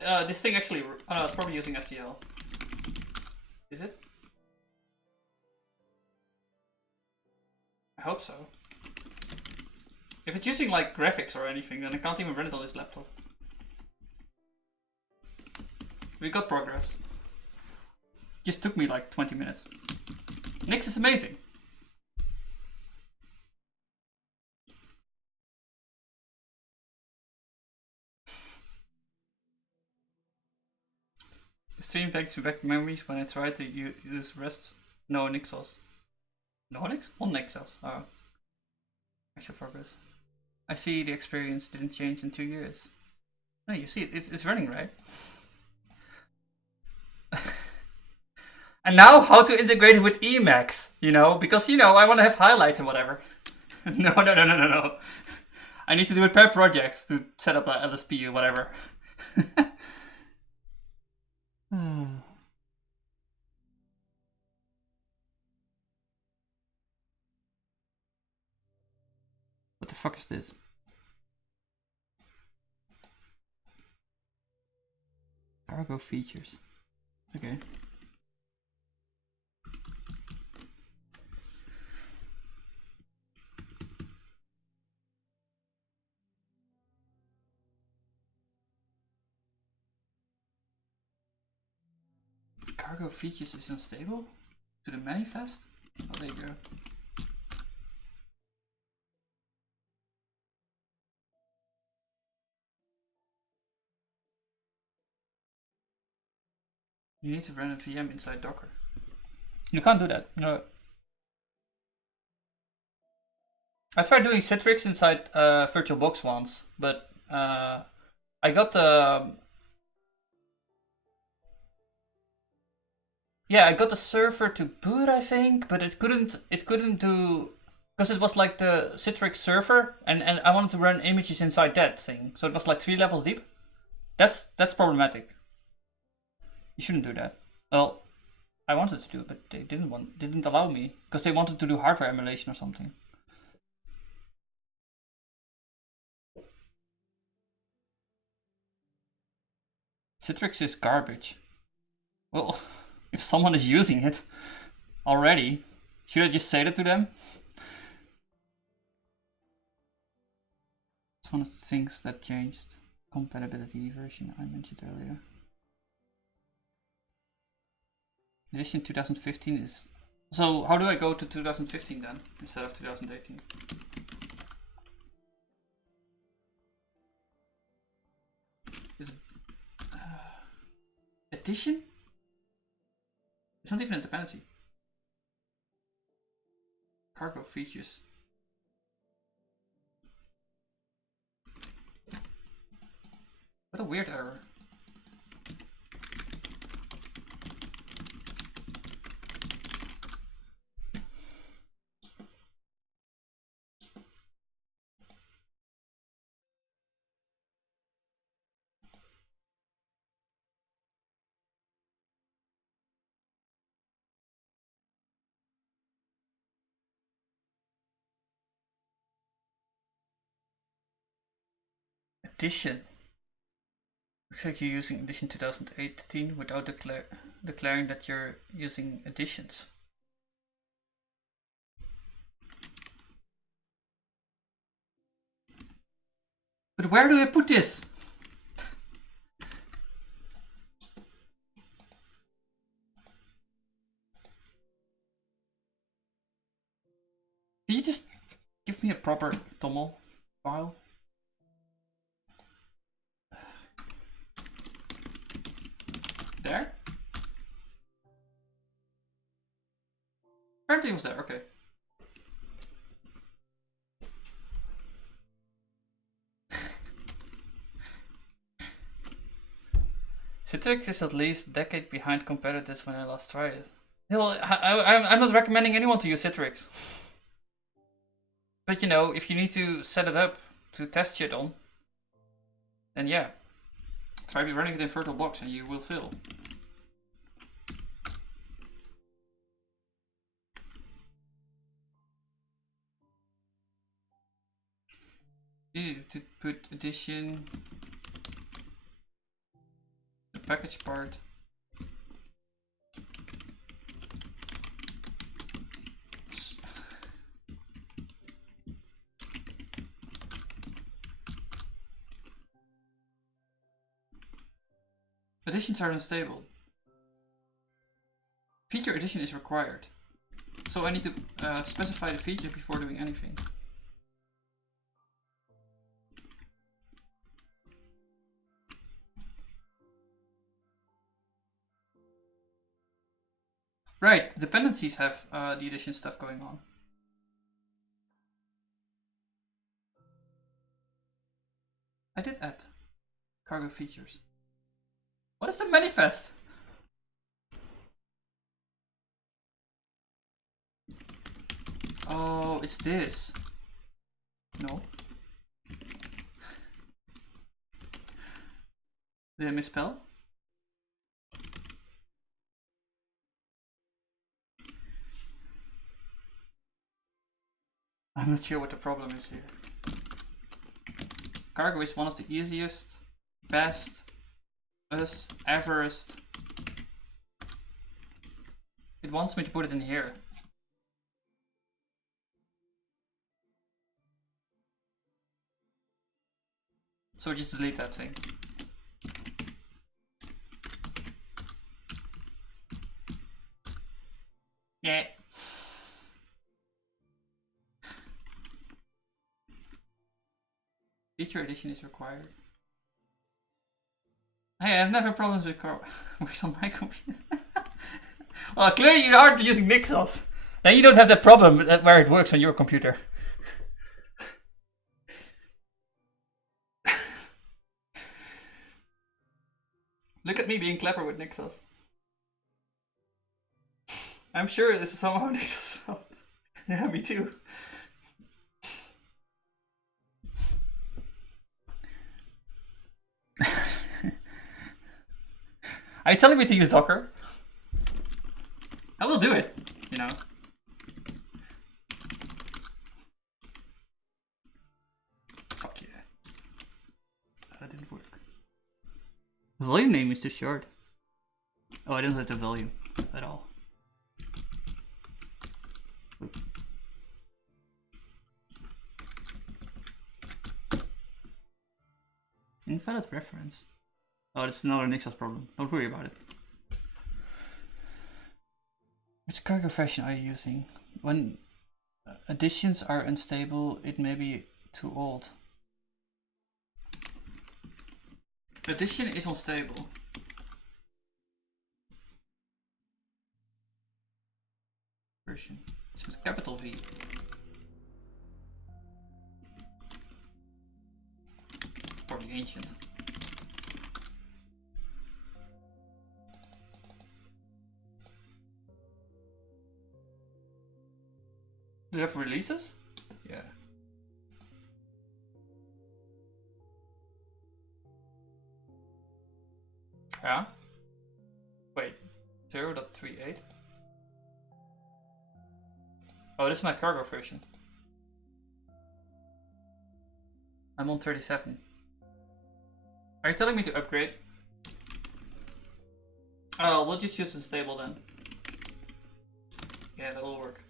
this thing actually. Oh no, it's probably using SCL. Is it? I hope so. If it's using like graphics or anything, then I can't even run it on this laptop. We got progress. Just took me like 20 minutes. Nix is amazing. The stream takes me back memories when I tried to use Rest. No Nixos. No Nix? On Nixos. Oh. Actual progress. I see the experience didn't change in 2 years. No, you see it. It's running, right? And now how to integrate it with Emacs, you know? Because, you know, I want to have highlights and whatever. No. I need to do it per project to set up a LSP or whatever. What the fuck is this? Cargo features. Okay. Cargo features is unstable? To the manifest? Oh, there you go. You need to run a VM inside Docker. You can't do that. No. I tried doing Citrix inside VirtualBox once, but I got the I got the server to boot, I think, but it couldn't do, because it was like the Citrix server, and I wanted to run images inside that thing, so it was like 3 levels deep. That's problematic. You shouldn't do that. Well, I wanted to do it, but they didn't allow me, because they wanted to do hardware emulation or something. Citrix is garbage. Well, if someone is using it already, should I just say that to them? It's one of the things that changed. Compatibility version I mentioned earlier. Edition 2015 is... So how do I go to 2015 then, instead of 2018? It's... Edition? It's not even a dependency. Cargo features. What a weird error. Edition. Looks like you're using edition 2018 without declaring that you're using editions. But where do I put this? Can you just give me a proper TOML file? There? Apparently it was there, okay. Citrix is at least a decade behind competitors when I last tried it. Well, I'm not recommending anyone to use Citrix. But you know, if you need to set it up to test shit on, then yeah. Try running it in VirtualBox and you will fail. You need to put edition, the package part, Additions are unstable. Feature addition is required. So I need to specify the feature before doing anything. Right, dependencies have the addition stuff going on. I did add cargo features. What is the manifest? Oh, it's this. No. Did I misspell? I'm not sure what the problem is here. Cargo is one of the easiest, best, everest. It wants me to put it in here. So just delete that thing. Yeah. Feature addition is required. Hey, I have never problems with car works on my computer. Well, clearly you aren't using Nixos. Then you don't have that problem where it works on your computer. Look at me being clever with Nixos. I'm sure this is somehow Nixos' fault. Yeah, me too. Are you telling me to use Docker? I will do it, you know. Fuck yeah. That didn't work. The volume name is too short. Oh, I don't have the volume at all. Oops. Invalid reference. Oh, that's another Nixos problem. Don't worry about it. Which cargo version are you using? When additions are unstable, it may be too old. Addition is unstable. Version. It's with capital V. Probably ancient. Do you have releases? Yeah. Yeah. Wait. 0.38. Oh, this is my cargo version. I'm on 37. Are you telling me to upgrade? Oh, we'll just use unstable then. Yeah, that will work.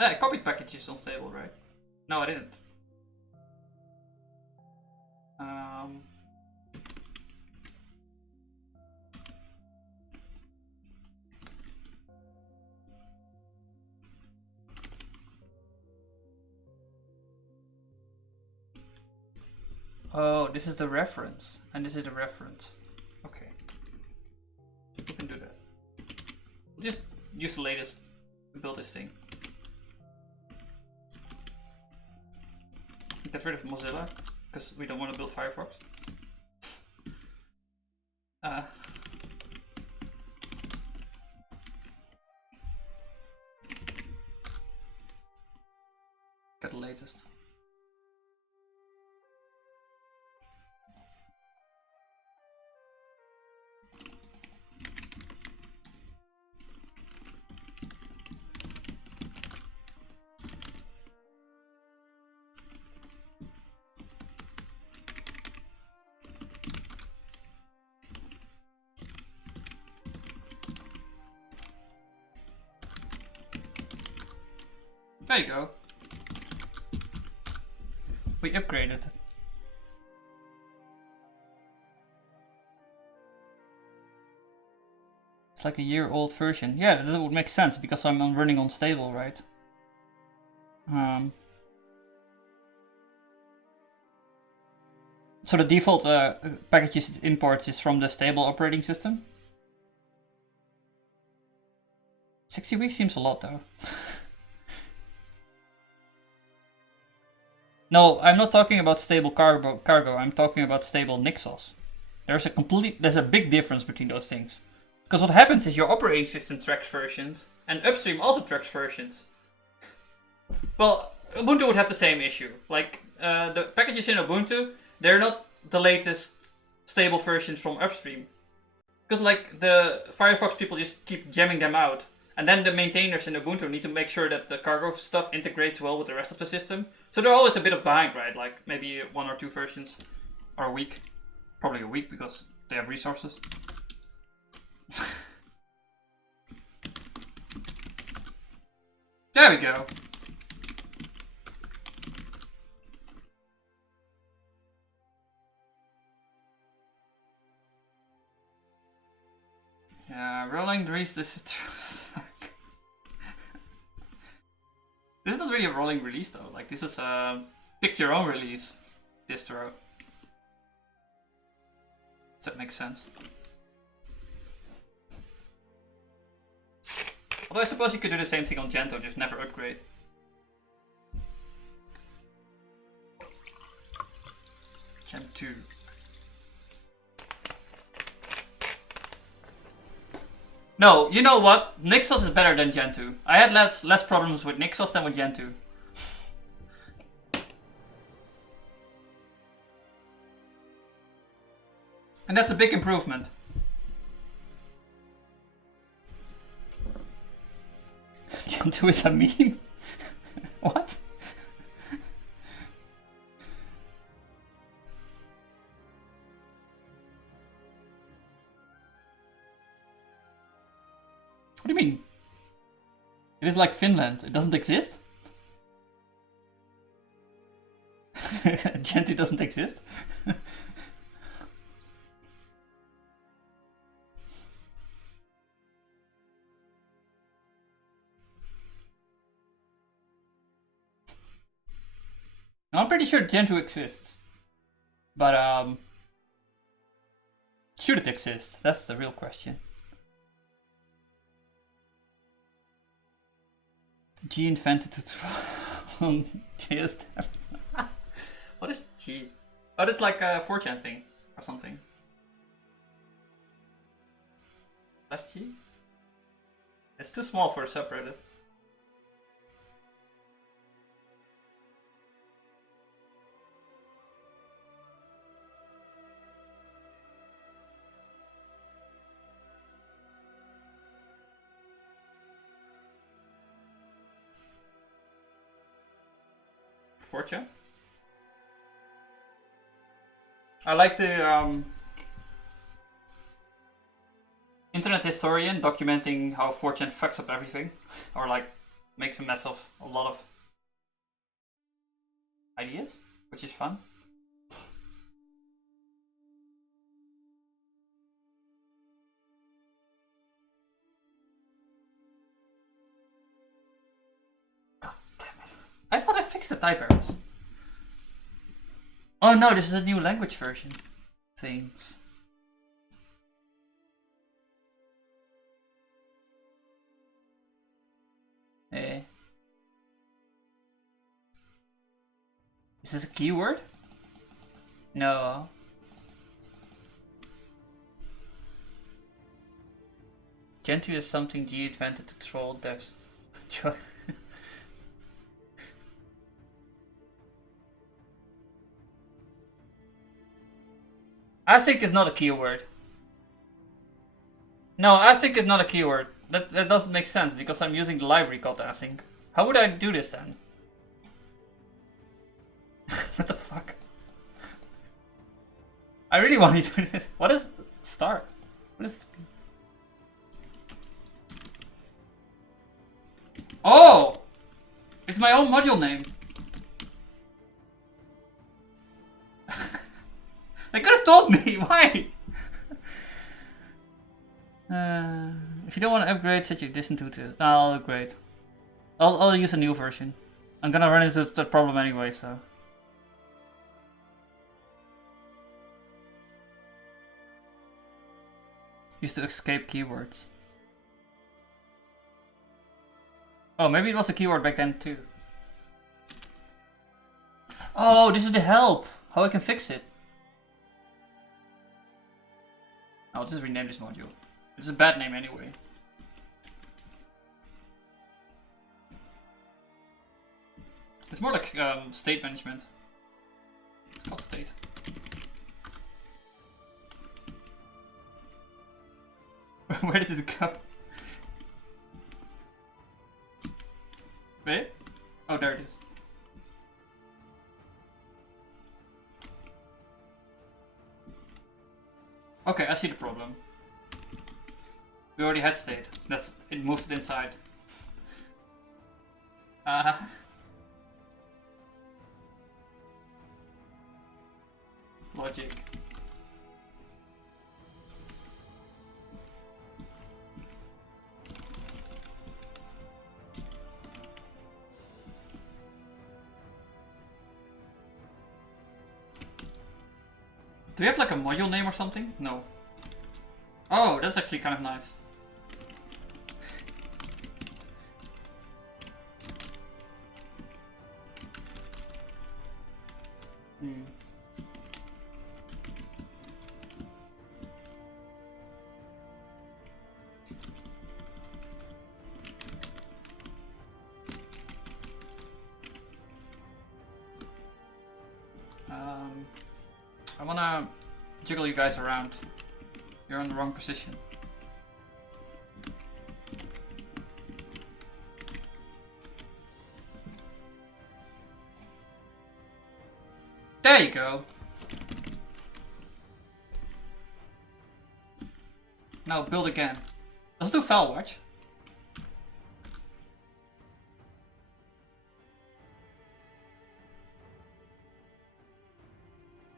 Yeah, copied package is unstable, right? No, I didn't. Oh, this is the reference, and this is the reference. Okay. We can do that. We'll just use the latest to build this thing. Get rid of Mozilla, because we don't want to build Firefox. Get the latest. There you go. We upgraded. It's like a year-old version. Yeah, that would make sense because I'm running on stable, right? So the default packages it imports is from the stable operating system. 60 weeks seems a lot though. No, I'm not talking about stable cargo. I'm talking about stable Nixos. There's a big difference between those things. Because what happens is your operating system tracks versions, and upstream also tracks versions. Well, Ubuntu would have the same issue. Like, the packages in Ubuntu, they're not the latest stable versions from upstream. Because, like, the Firefox people just keep jamming them out. And then the maintainers in Ubuntu need to make sure that the cargo stuff integrates well with the rest of the system. So they're always a bit of behind, right? Like, maybe 1 or 2 versions, or a week. Probably a week, because they have resources. There we go. Yeah, rolling release, this is true. This is not really a rolling release though. Like, this is a pick your own release distro. If that makes sense. Although I suppose you could do the same thing on Gentoo, just never upgrade. Gentoo. No, you know what? Nixos is better than Gentoo. I had less problems with Nixos than with Gentoo. And that's a big improvement. Gentoo is a meme? What? What do you mean? It is like Finland. It doesn't exist? Gentoo doesn't exist? No, I'm pretty sure Gentoo exists. But, should it exist? That's the real question. G invented to throw on JS. What is G? Oh, that's like a 4chan thing or something. That's G? It's too small for a subreddit. Fortune. I like the internet historian documenting how 4chan fucks up everything, or like makes a mess of a lot of ideas, which is fun. God damn it! I thought I fixed the type errors. Oh no, this is a new language version. Things. Eh. Is this a keyword? No. Gentoo is something G invented to troll devs. Async is not a keyword. No, async is not a keyword. That doesn't make sense because I'm using the library called async. How would I do this then? What the fuck? I really want to do this. What is start? What is this? Oh! It's my own module name. They could have told me. Why? If you don't want to upgrade, set your distance to. I'll upgrade. I'll use a new version. I'm gonna run into that problem anyway, so. Used to escape keywords. Oh, maybe it was a keyword back then too. Oh, this is the help. How I can fix it. I'll just rename this module. It's a bad name anyway. It's more like state management. It's called state. Where did it go? Wait? Oh, there it is. Okay, I see the problem. We already had state. It moved it inside. Logic. Do we have like a module name or something? No. Oh, that's actually kind of nice. I wanna jiggle you guys around. You're in the wrong position. There you go. Now build again. Let's do file watch.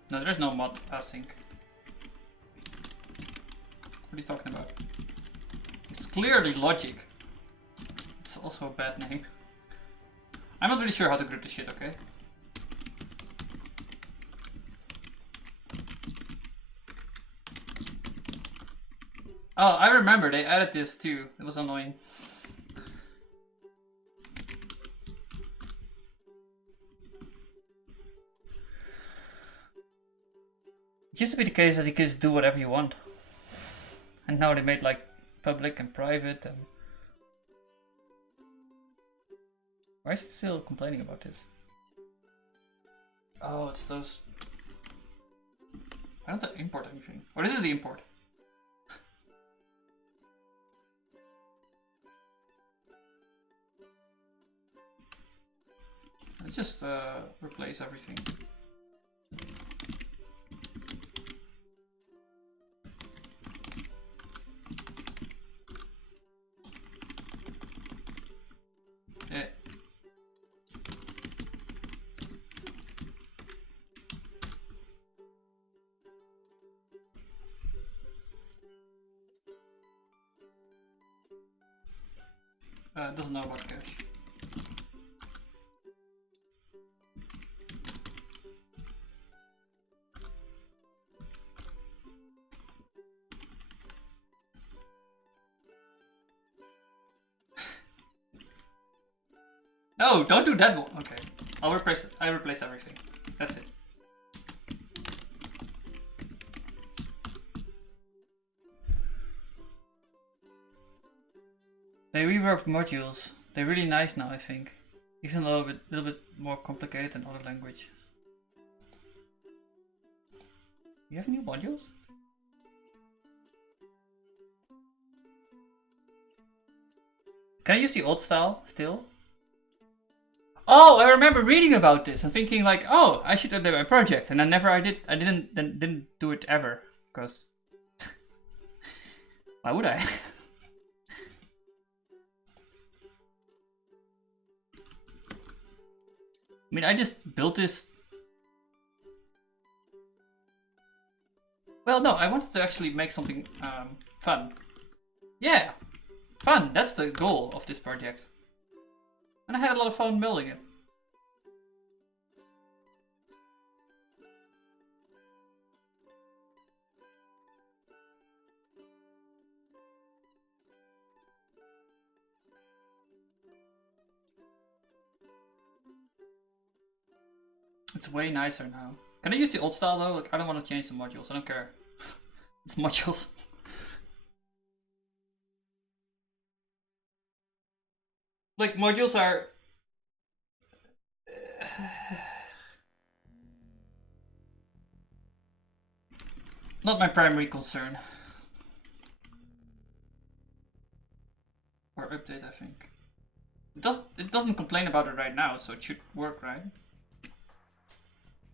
No, there's no mod async. What are you talking about? It's clearly logic. It's also a bad name. I'm not really sure how to group this shit, okay? Oh, I remember they added this too. It was annoying. It used to be the case that you could do whatever you want. And now they made like public and private and... Why is it still complaining about this? Oh, it's those... I don't import anything. Oh, this is the import. Let's just replace everything. Yeah. Doesn't know about cache. No, don't do that one. Okay, I replace everything. That's it. They reworked modules. They're really nice now, I think. Even though a little bit more complicated than other language. You have new modules? Can I use the old style still? Oh, I remember reading about this and thinking like, oh, I should update my project, and I didn't do it ever, because why would I? I mean, I just built this. Well, no, I wanted to actually make something fun. Yeah, fun. That's the goal of this project. And I had a lot of fun building it. It's way nicer now. Can I use the old style though? Like, I don't want to change the modules. I don't care. It's modules. Like, modules are... not my primary concern. Or update, I think. It doesn't complain about it right now, so it should work, right?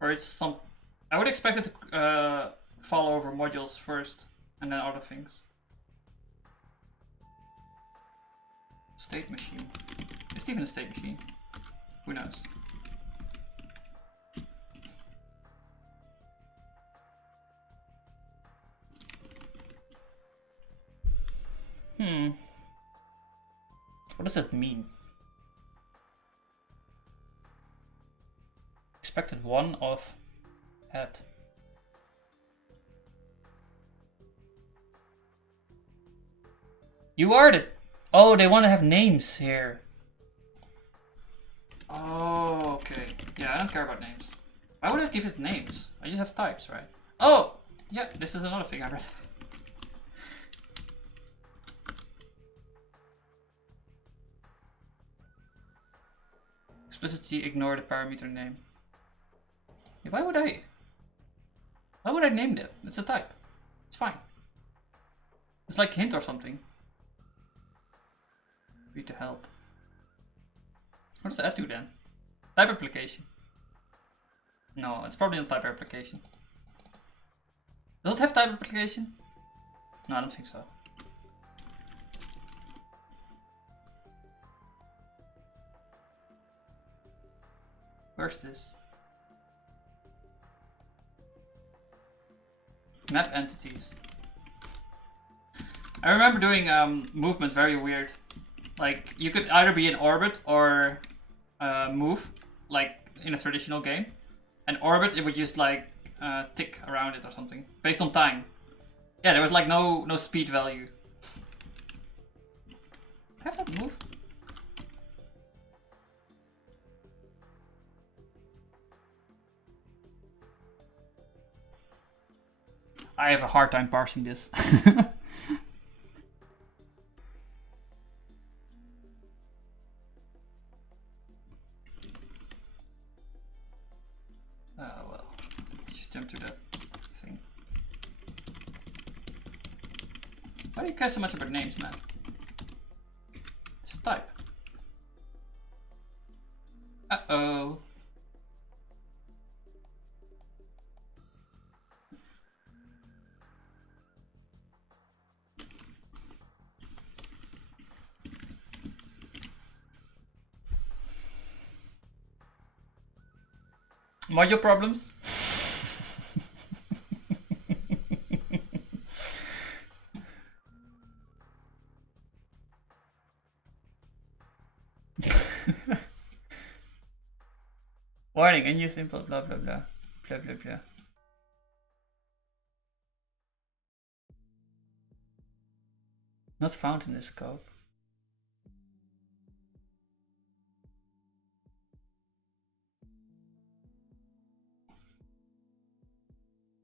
Or it's some... I would expect it to fall over modules first, and then other things. State machine. Is it even a state machine? Who knows? What does that mean? Expected one of head. You are the... Oh, they want to have names here. Oh, okay. Yeah, I don't care about names. Why would I give it names? I just have types, right? Oh! Yeah, this is another thing I read. Explicitly ignore the parameter name. Yeah, why would I? Why would I name that? It's a type. It's fine. It's like hint or something. Read to help. What does that do then? Type application. No, it's probably not type application. Does it have type application? No, I don't think so. Where's this? Map entities. I remember doing movement very weird. Like, you could either be in orbit or move, like in a traditional game. And orbit, it would just like tick around it or something, based on time. Yeah, there was like no speed value. Have that move? I have a hard time parsing this. Well, just jump to that thing. Why do you care so much about names, man? It's a type. Uh-oh. Module problems? Warning, unused input, blah blah blah. Blah blah blah. Not found in this scope.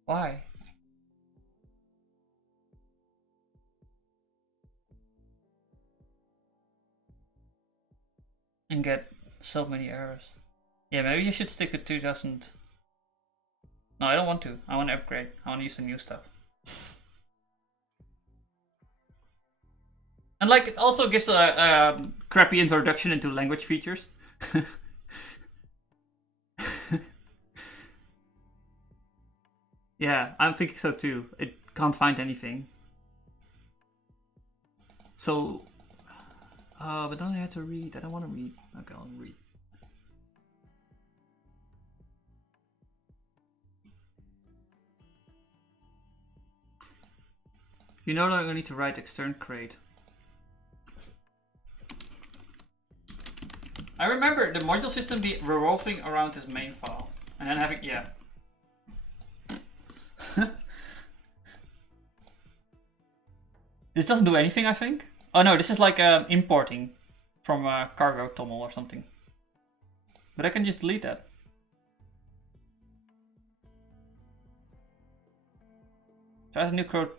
Why? And get so many errors. Yeah, maybe you should stick with 2000. No, I don't want to. I want to upgrade. I want to use the new stuff. And like, it also gives a crappy introduction into language features. Yeah, I'm thinking so too. It can't find anything. So, but then I have to read. I don't want to read. Okay, I'll read. You no longer need to write extern crate. I remember the module system be revolving around this main file. And then having, yeah. This doesn't do anything, I think. Oh no, this is like importing from a cargo toml or something. But I can just delete that. So I have a new code.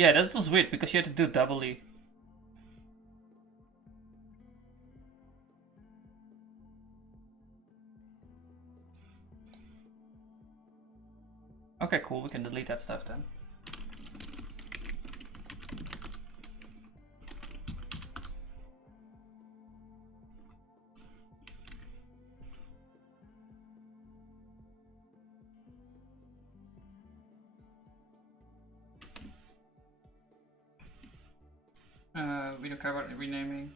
Yeah, that was weird because you had to do doubly. Okay, cool. We can delete that stuff then. We don't care about renaming.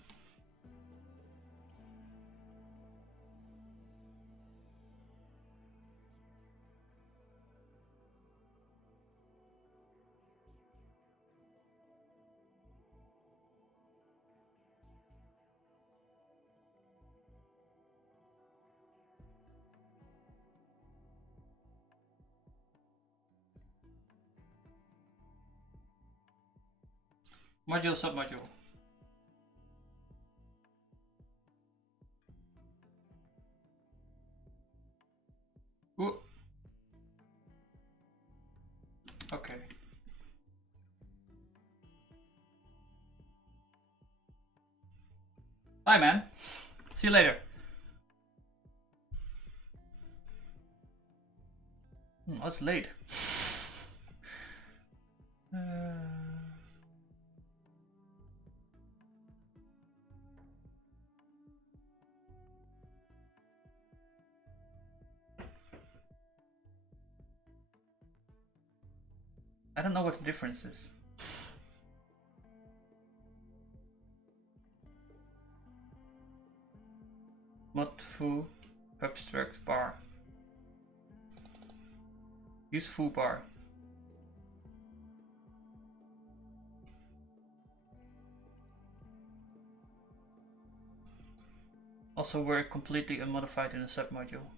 Module, submodule. Ooh. Okay. Bye, man. See you later. Oh, it's late. I don't know what the difference is. Mod foo abstract bar. Use foo bar. Also were completely unmodified in a submodule.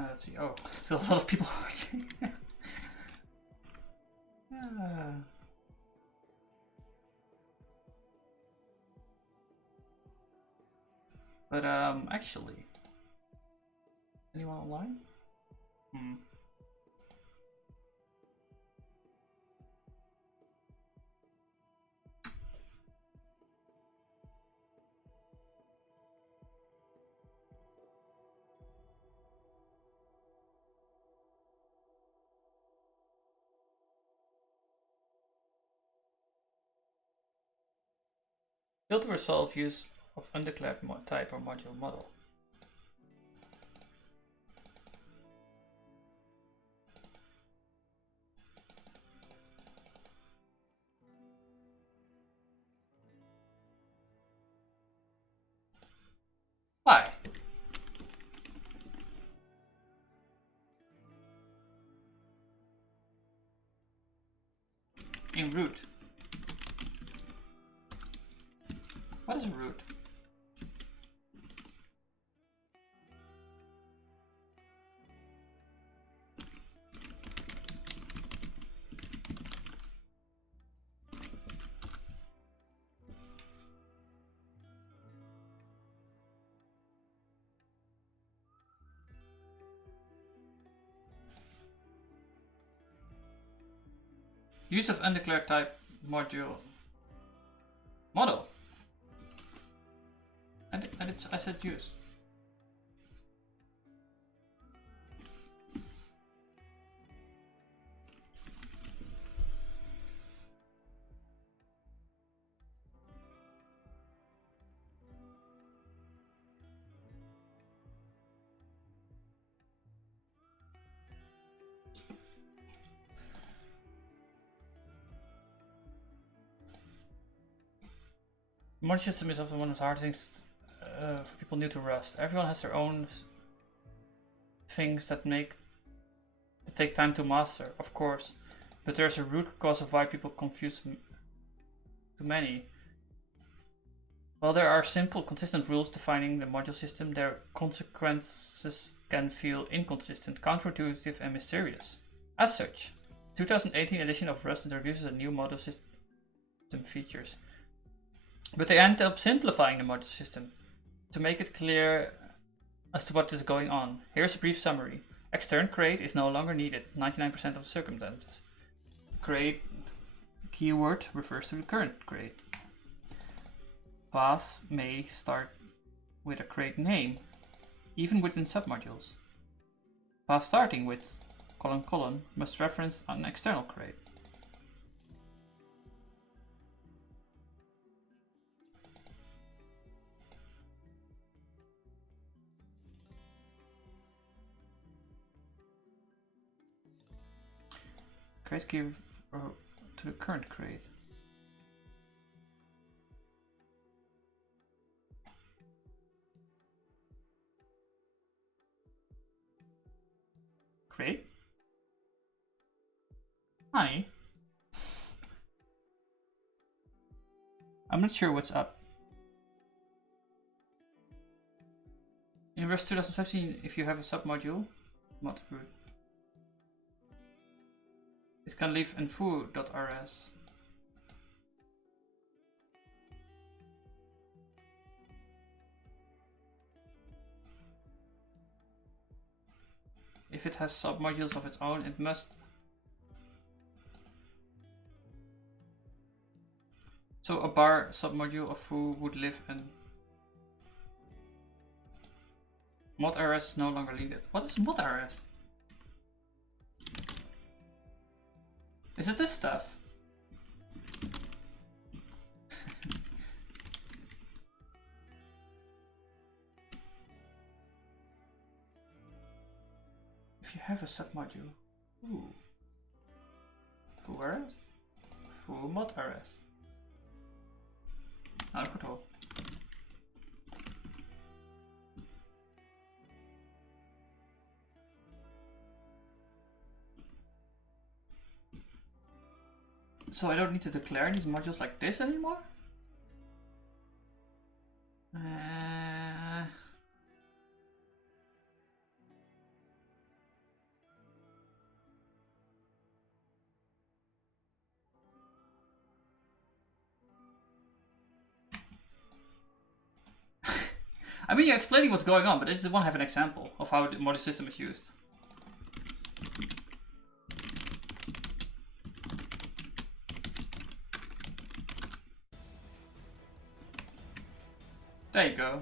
Let's see. Oh, still a lot of people watching. But actually, anyone online? Filter resolve use of undeclared type or module model. Why? In root. What is root? Use of undeclared type module model. I said use. Module system is often one of the hard things for people new to Rust. Everyone has their own things that take time to master, of course, but there's a root cause of why people confuse too many. While there are simple, consistent rules defining the module system, their consequences can feel inconsistent, counterintuitive, and mysterious. As such, the 2018 edition of Rust introduces a new module system features, but they end up simplifying the module system to make it clear as to what is going on. Here's a brief summary. Extern create is no longer needed, 99% of the circumstances. Create keyword refers to the current create. Paths may start with a create name, even within submodules. Path starting with : must reference an external create. Create key to the current create. Create? Hi. I'm not sure what's up. In Rust 2015, if you have a submodule, mod root, it can leave info.rs. If it has submodules of its own, it must. So a bar submodule of foo would live in mod.rs is no longer needed. What is mod.rs? Is it this stuff? If you have a submodule, ooh, foo.rs, foo mod.rs. Out of control. So I don't need to declare these modules like this anymore? I mean, you're explaining what's going on, but I just want to have an example of how the module system is used. There you go.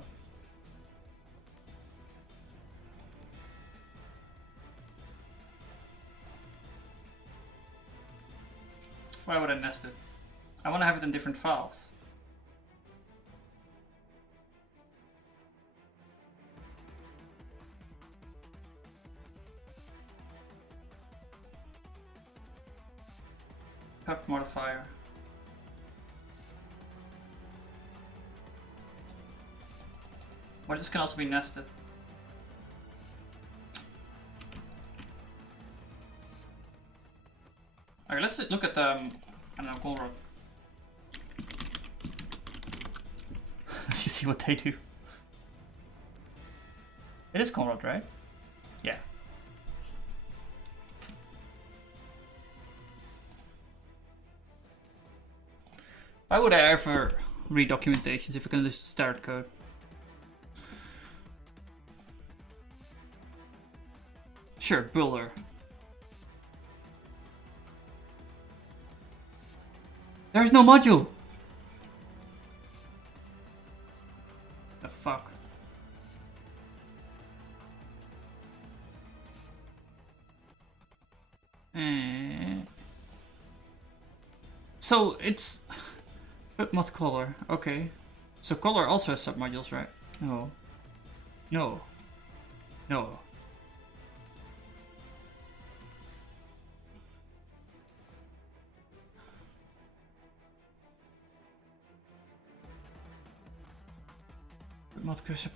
Why would I nest it? I want to have it in different files. Pep modifier. Well, this can also be nested. Okay, let's look at I don't know, Colrog. Let's just see what they do. It is Colrog, right? Yeah. Why would I ever read documentations if I can just start code? Sure, builder. There's no module. The fuck? So it's mod color. Okay. So color also has submodules, right? No. No. No. Mod cursor.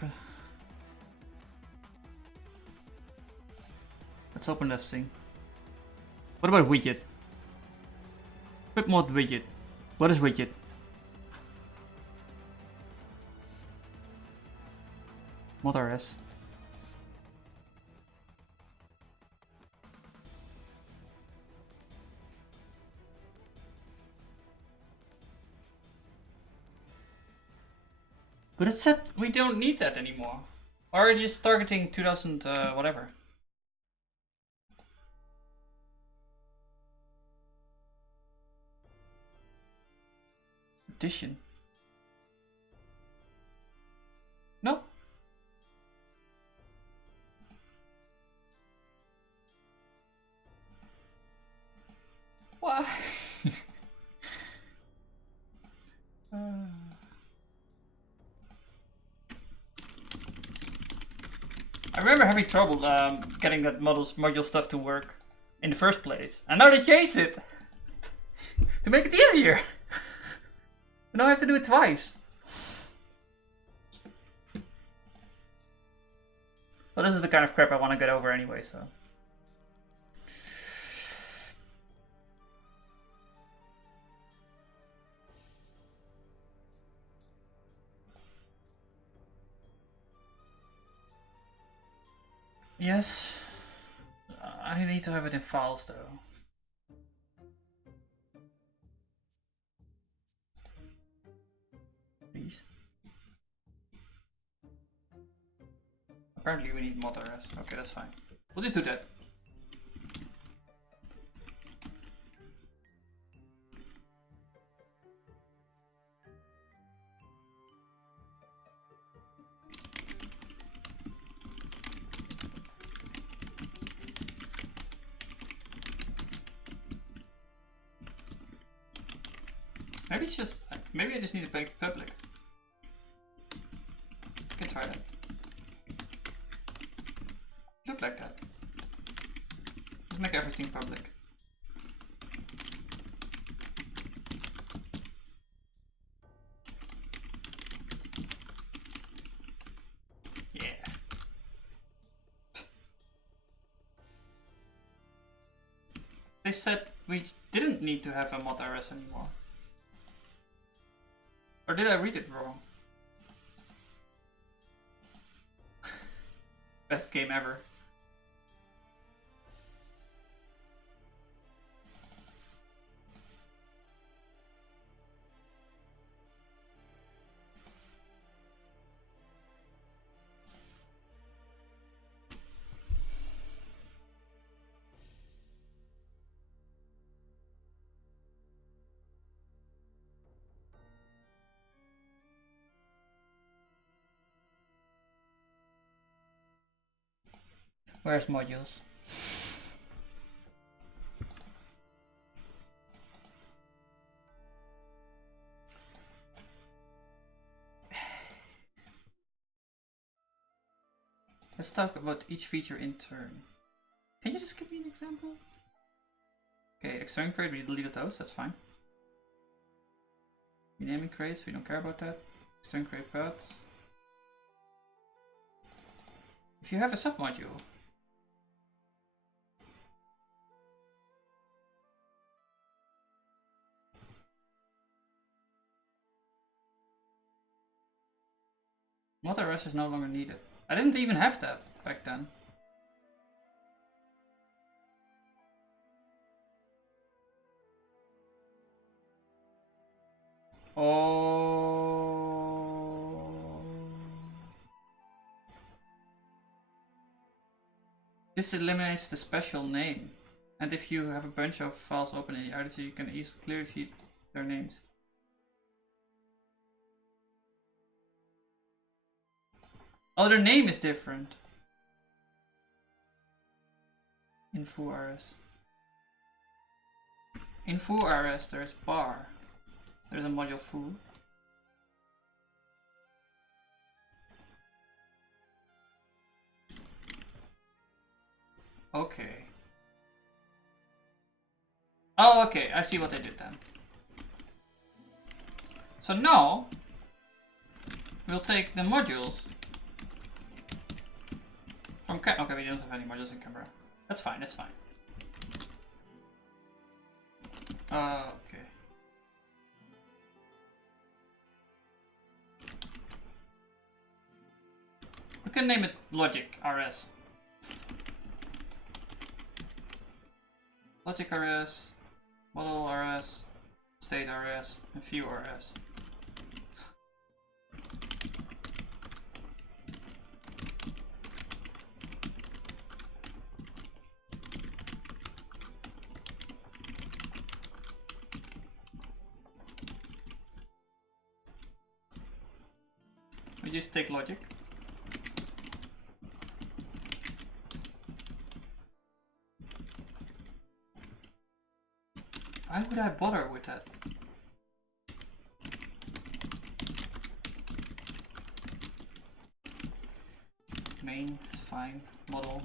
Let's open this thing. What about widget? Put mod widget. What is widget? Mod RS. But it said we don't need that anymore. Or are you just targeting 2000 whatever? Edition. No. Why? I remember having trouble getting that module stuff to work in the first place, and now they changed it to make it easier. Now I have to do it twice. Well, this is the kind of crap I want to get over anyway, so. Yes, I need to have it in files though. Please. Apparently we need mod RS. Okay, that's fine. We'll just do that. Maybe it's just, maybe I just need to make it public. I can try that. Look like that. Let's make everything public. Yeah. They said we didn't need to have a mod RS anymore. Or did I read it wrong? Best game ever. Where's modules? Let's talk about each feature in turn. Can you just give me an example? Okay, external crate, we deleted those, that's fine. Renaming crates, we don't care about that. External crate paths. If you have a submodule, mod RS is no longer needed. I didn't even have that back then. Oh. This eliminates the special name. And if you have a bunch of files open in the editor, you can easily clearly see their names. Oh, their name is different. In foo RS. In foo RS there's bar. There's a module foo. Okay. Oh, okay, I see what they did then. So now we'll take the modules from okay, we don't have any modules in camera. That's fine, that's fine. Okay. We can name it Logic RS. Logic RS, Model RS, State RS, and View RS. We just take logic. Why would I bother with that? Main is fine. Model.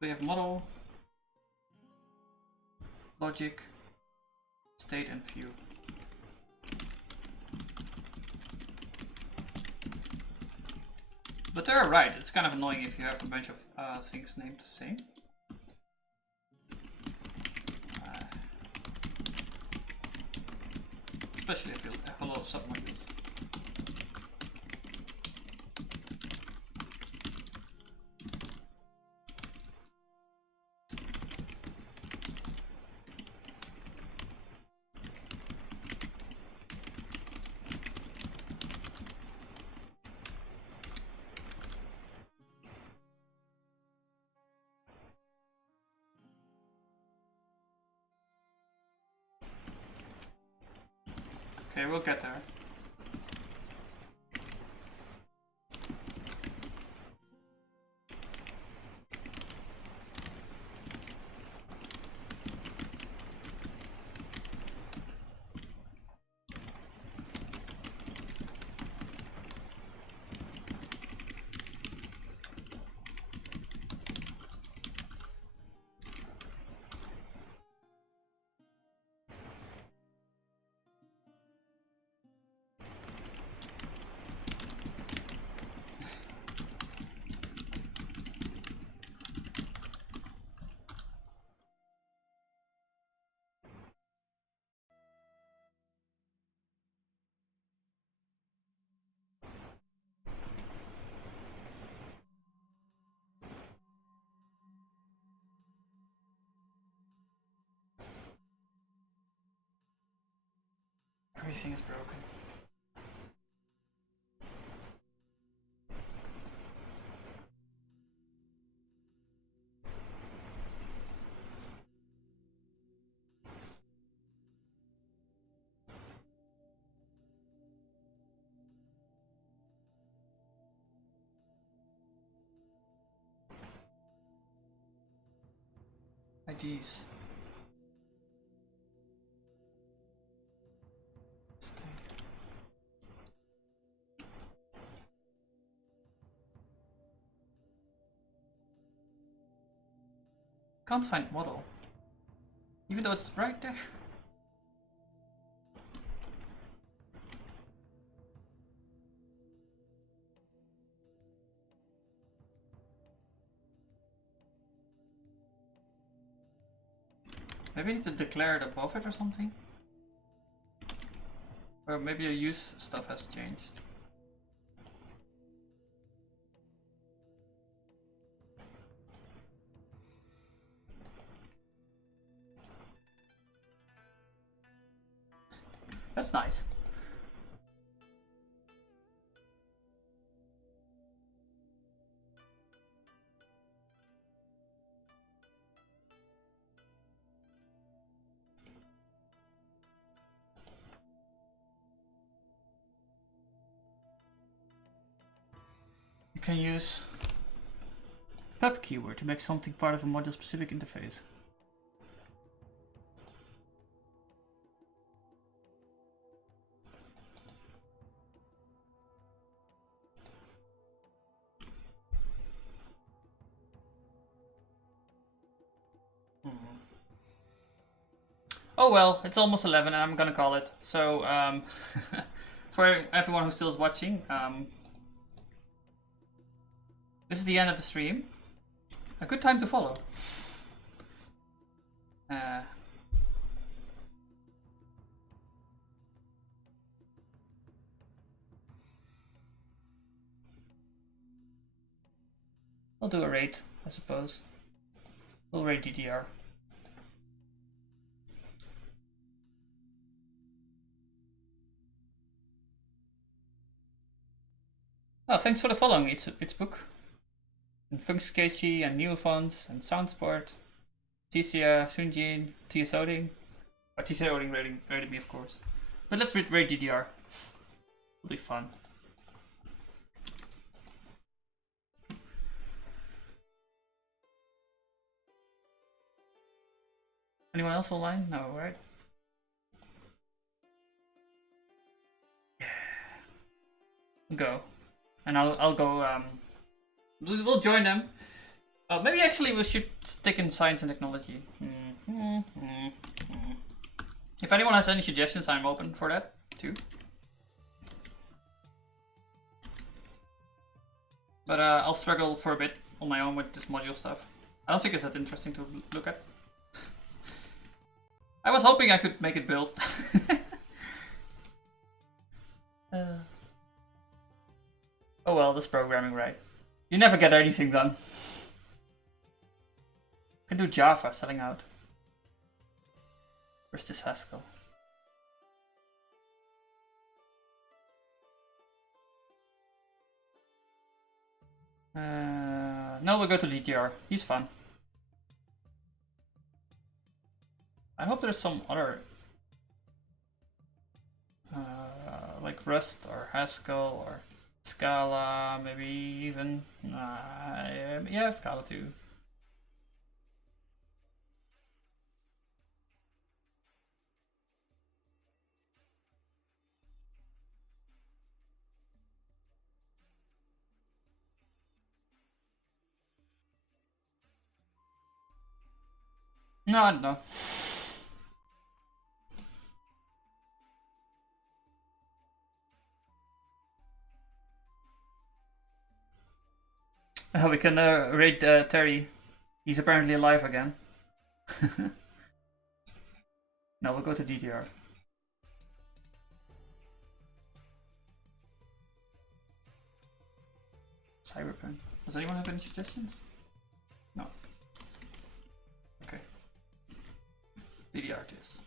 We have model, logic, state, and view. But they're right, it's kind of annoying if you have a bunch of things named the same. Especially if you have a lot of submodules. Okay, we'll get there. Everything is broken. IDs. Can't find model, even though it's right there. Maybe I need to declare it above it or something. Or maybe the use stuff has changed. That's nice. You can use pub keyword to make something part of a module specific interface. Oh well, it's almost 11 and I'm gonna call it. So, for everyone who still is watching, this is the end of the stream. A good time to follow. I'll do a raid, I suppose. We'll raid DDR. Oh, thanks for the following, it's book. And Funksketchy and Neophones and Soundsport. Tisia, Sunjin, TS Oding. Or TS Oding rated me, of course. But let's raid DDR. It'll be fun. Anyone else online? No, right? Go. And I'll go, we'll join them. Maybe actually we should stick in science and technology. If anyone has any suggestions, I'm open for that too. But I'll struggle for a bit on my own with this module stuff. I don't think it's that interesting to look at. I was hoping I could make it build. Oh well, this programming, right? You never get anything done. You can do Java, selling out. Where's this Haskell? No, we'll go to DTR. He's fun. I hope there's some other like Rust or Haskell or Scala, maybe even. Yeah, Scala too. No, I don't know. We can raid Terry. He's apparently alive again. No, we'll go to DDR. Cyberpunk. Does anyone have any suggestions? No. Okay. DDR it is.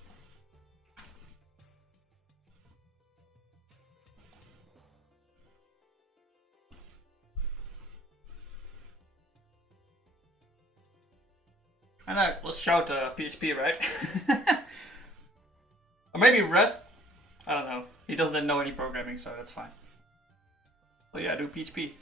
And let's shout PHP, right? Or maybe Rust? I don't know. He doesn't know any programming, so that's fine. So yeah, do PHP.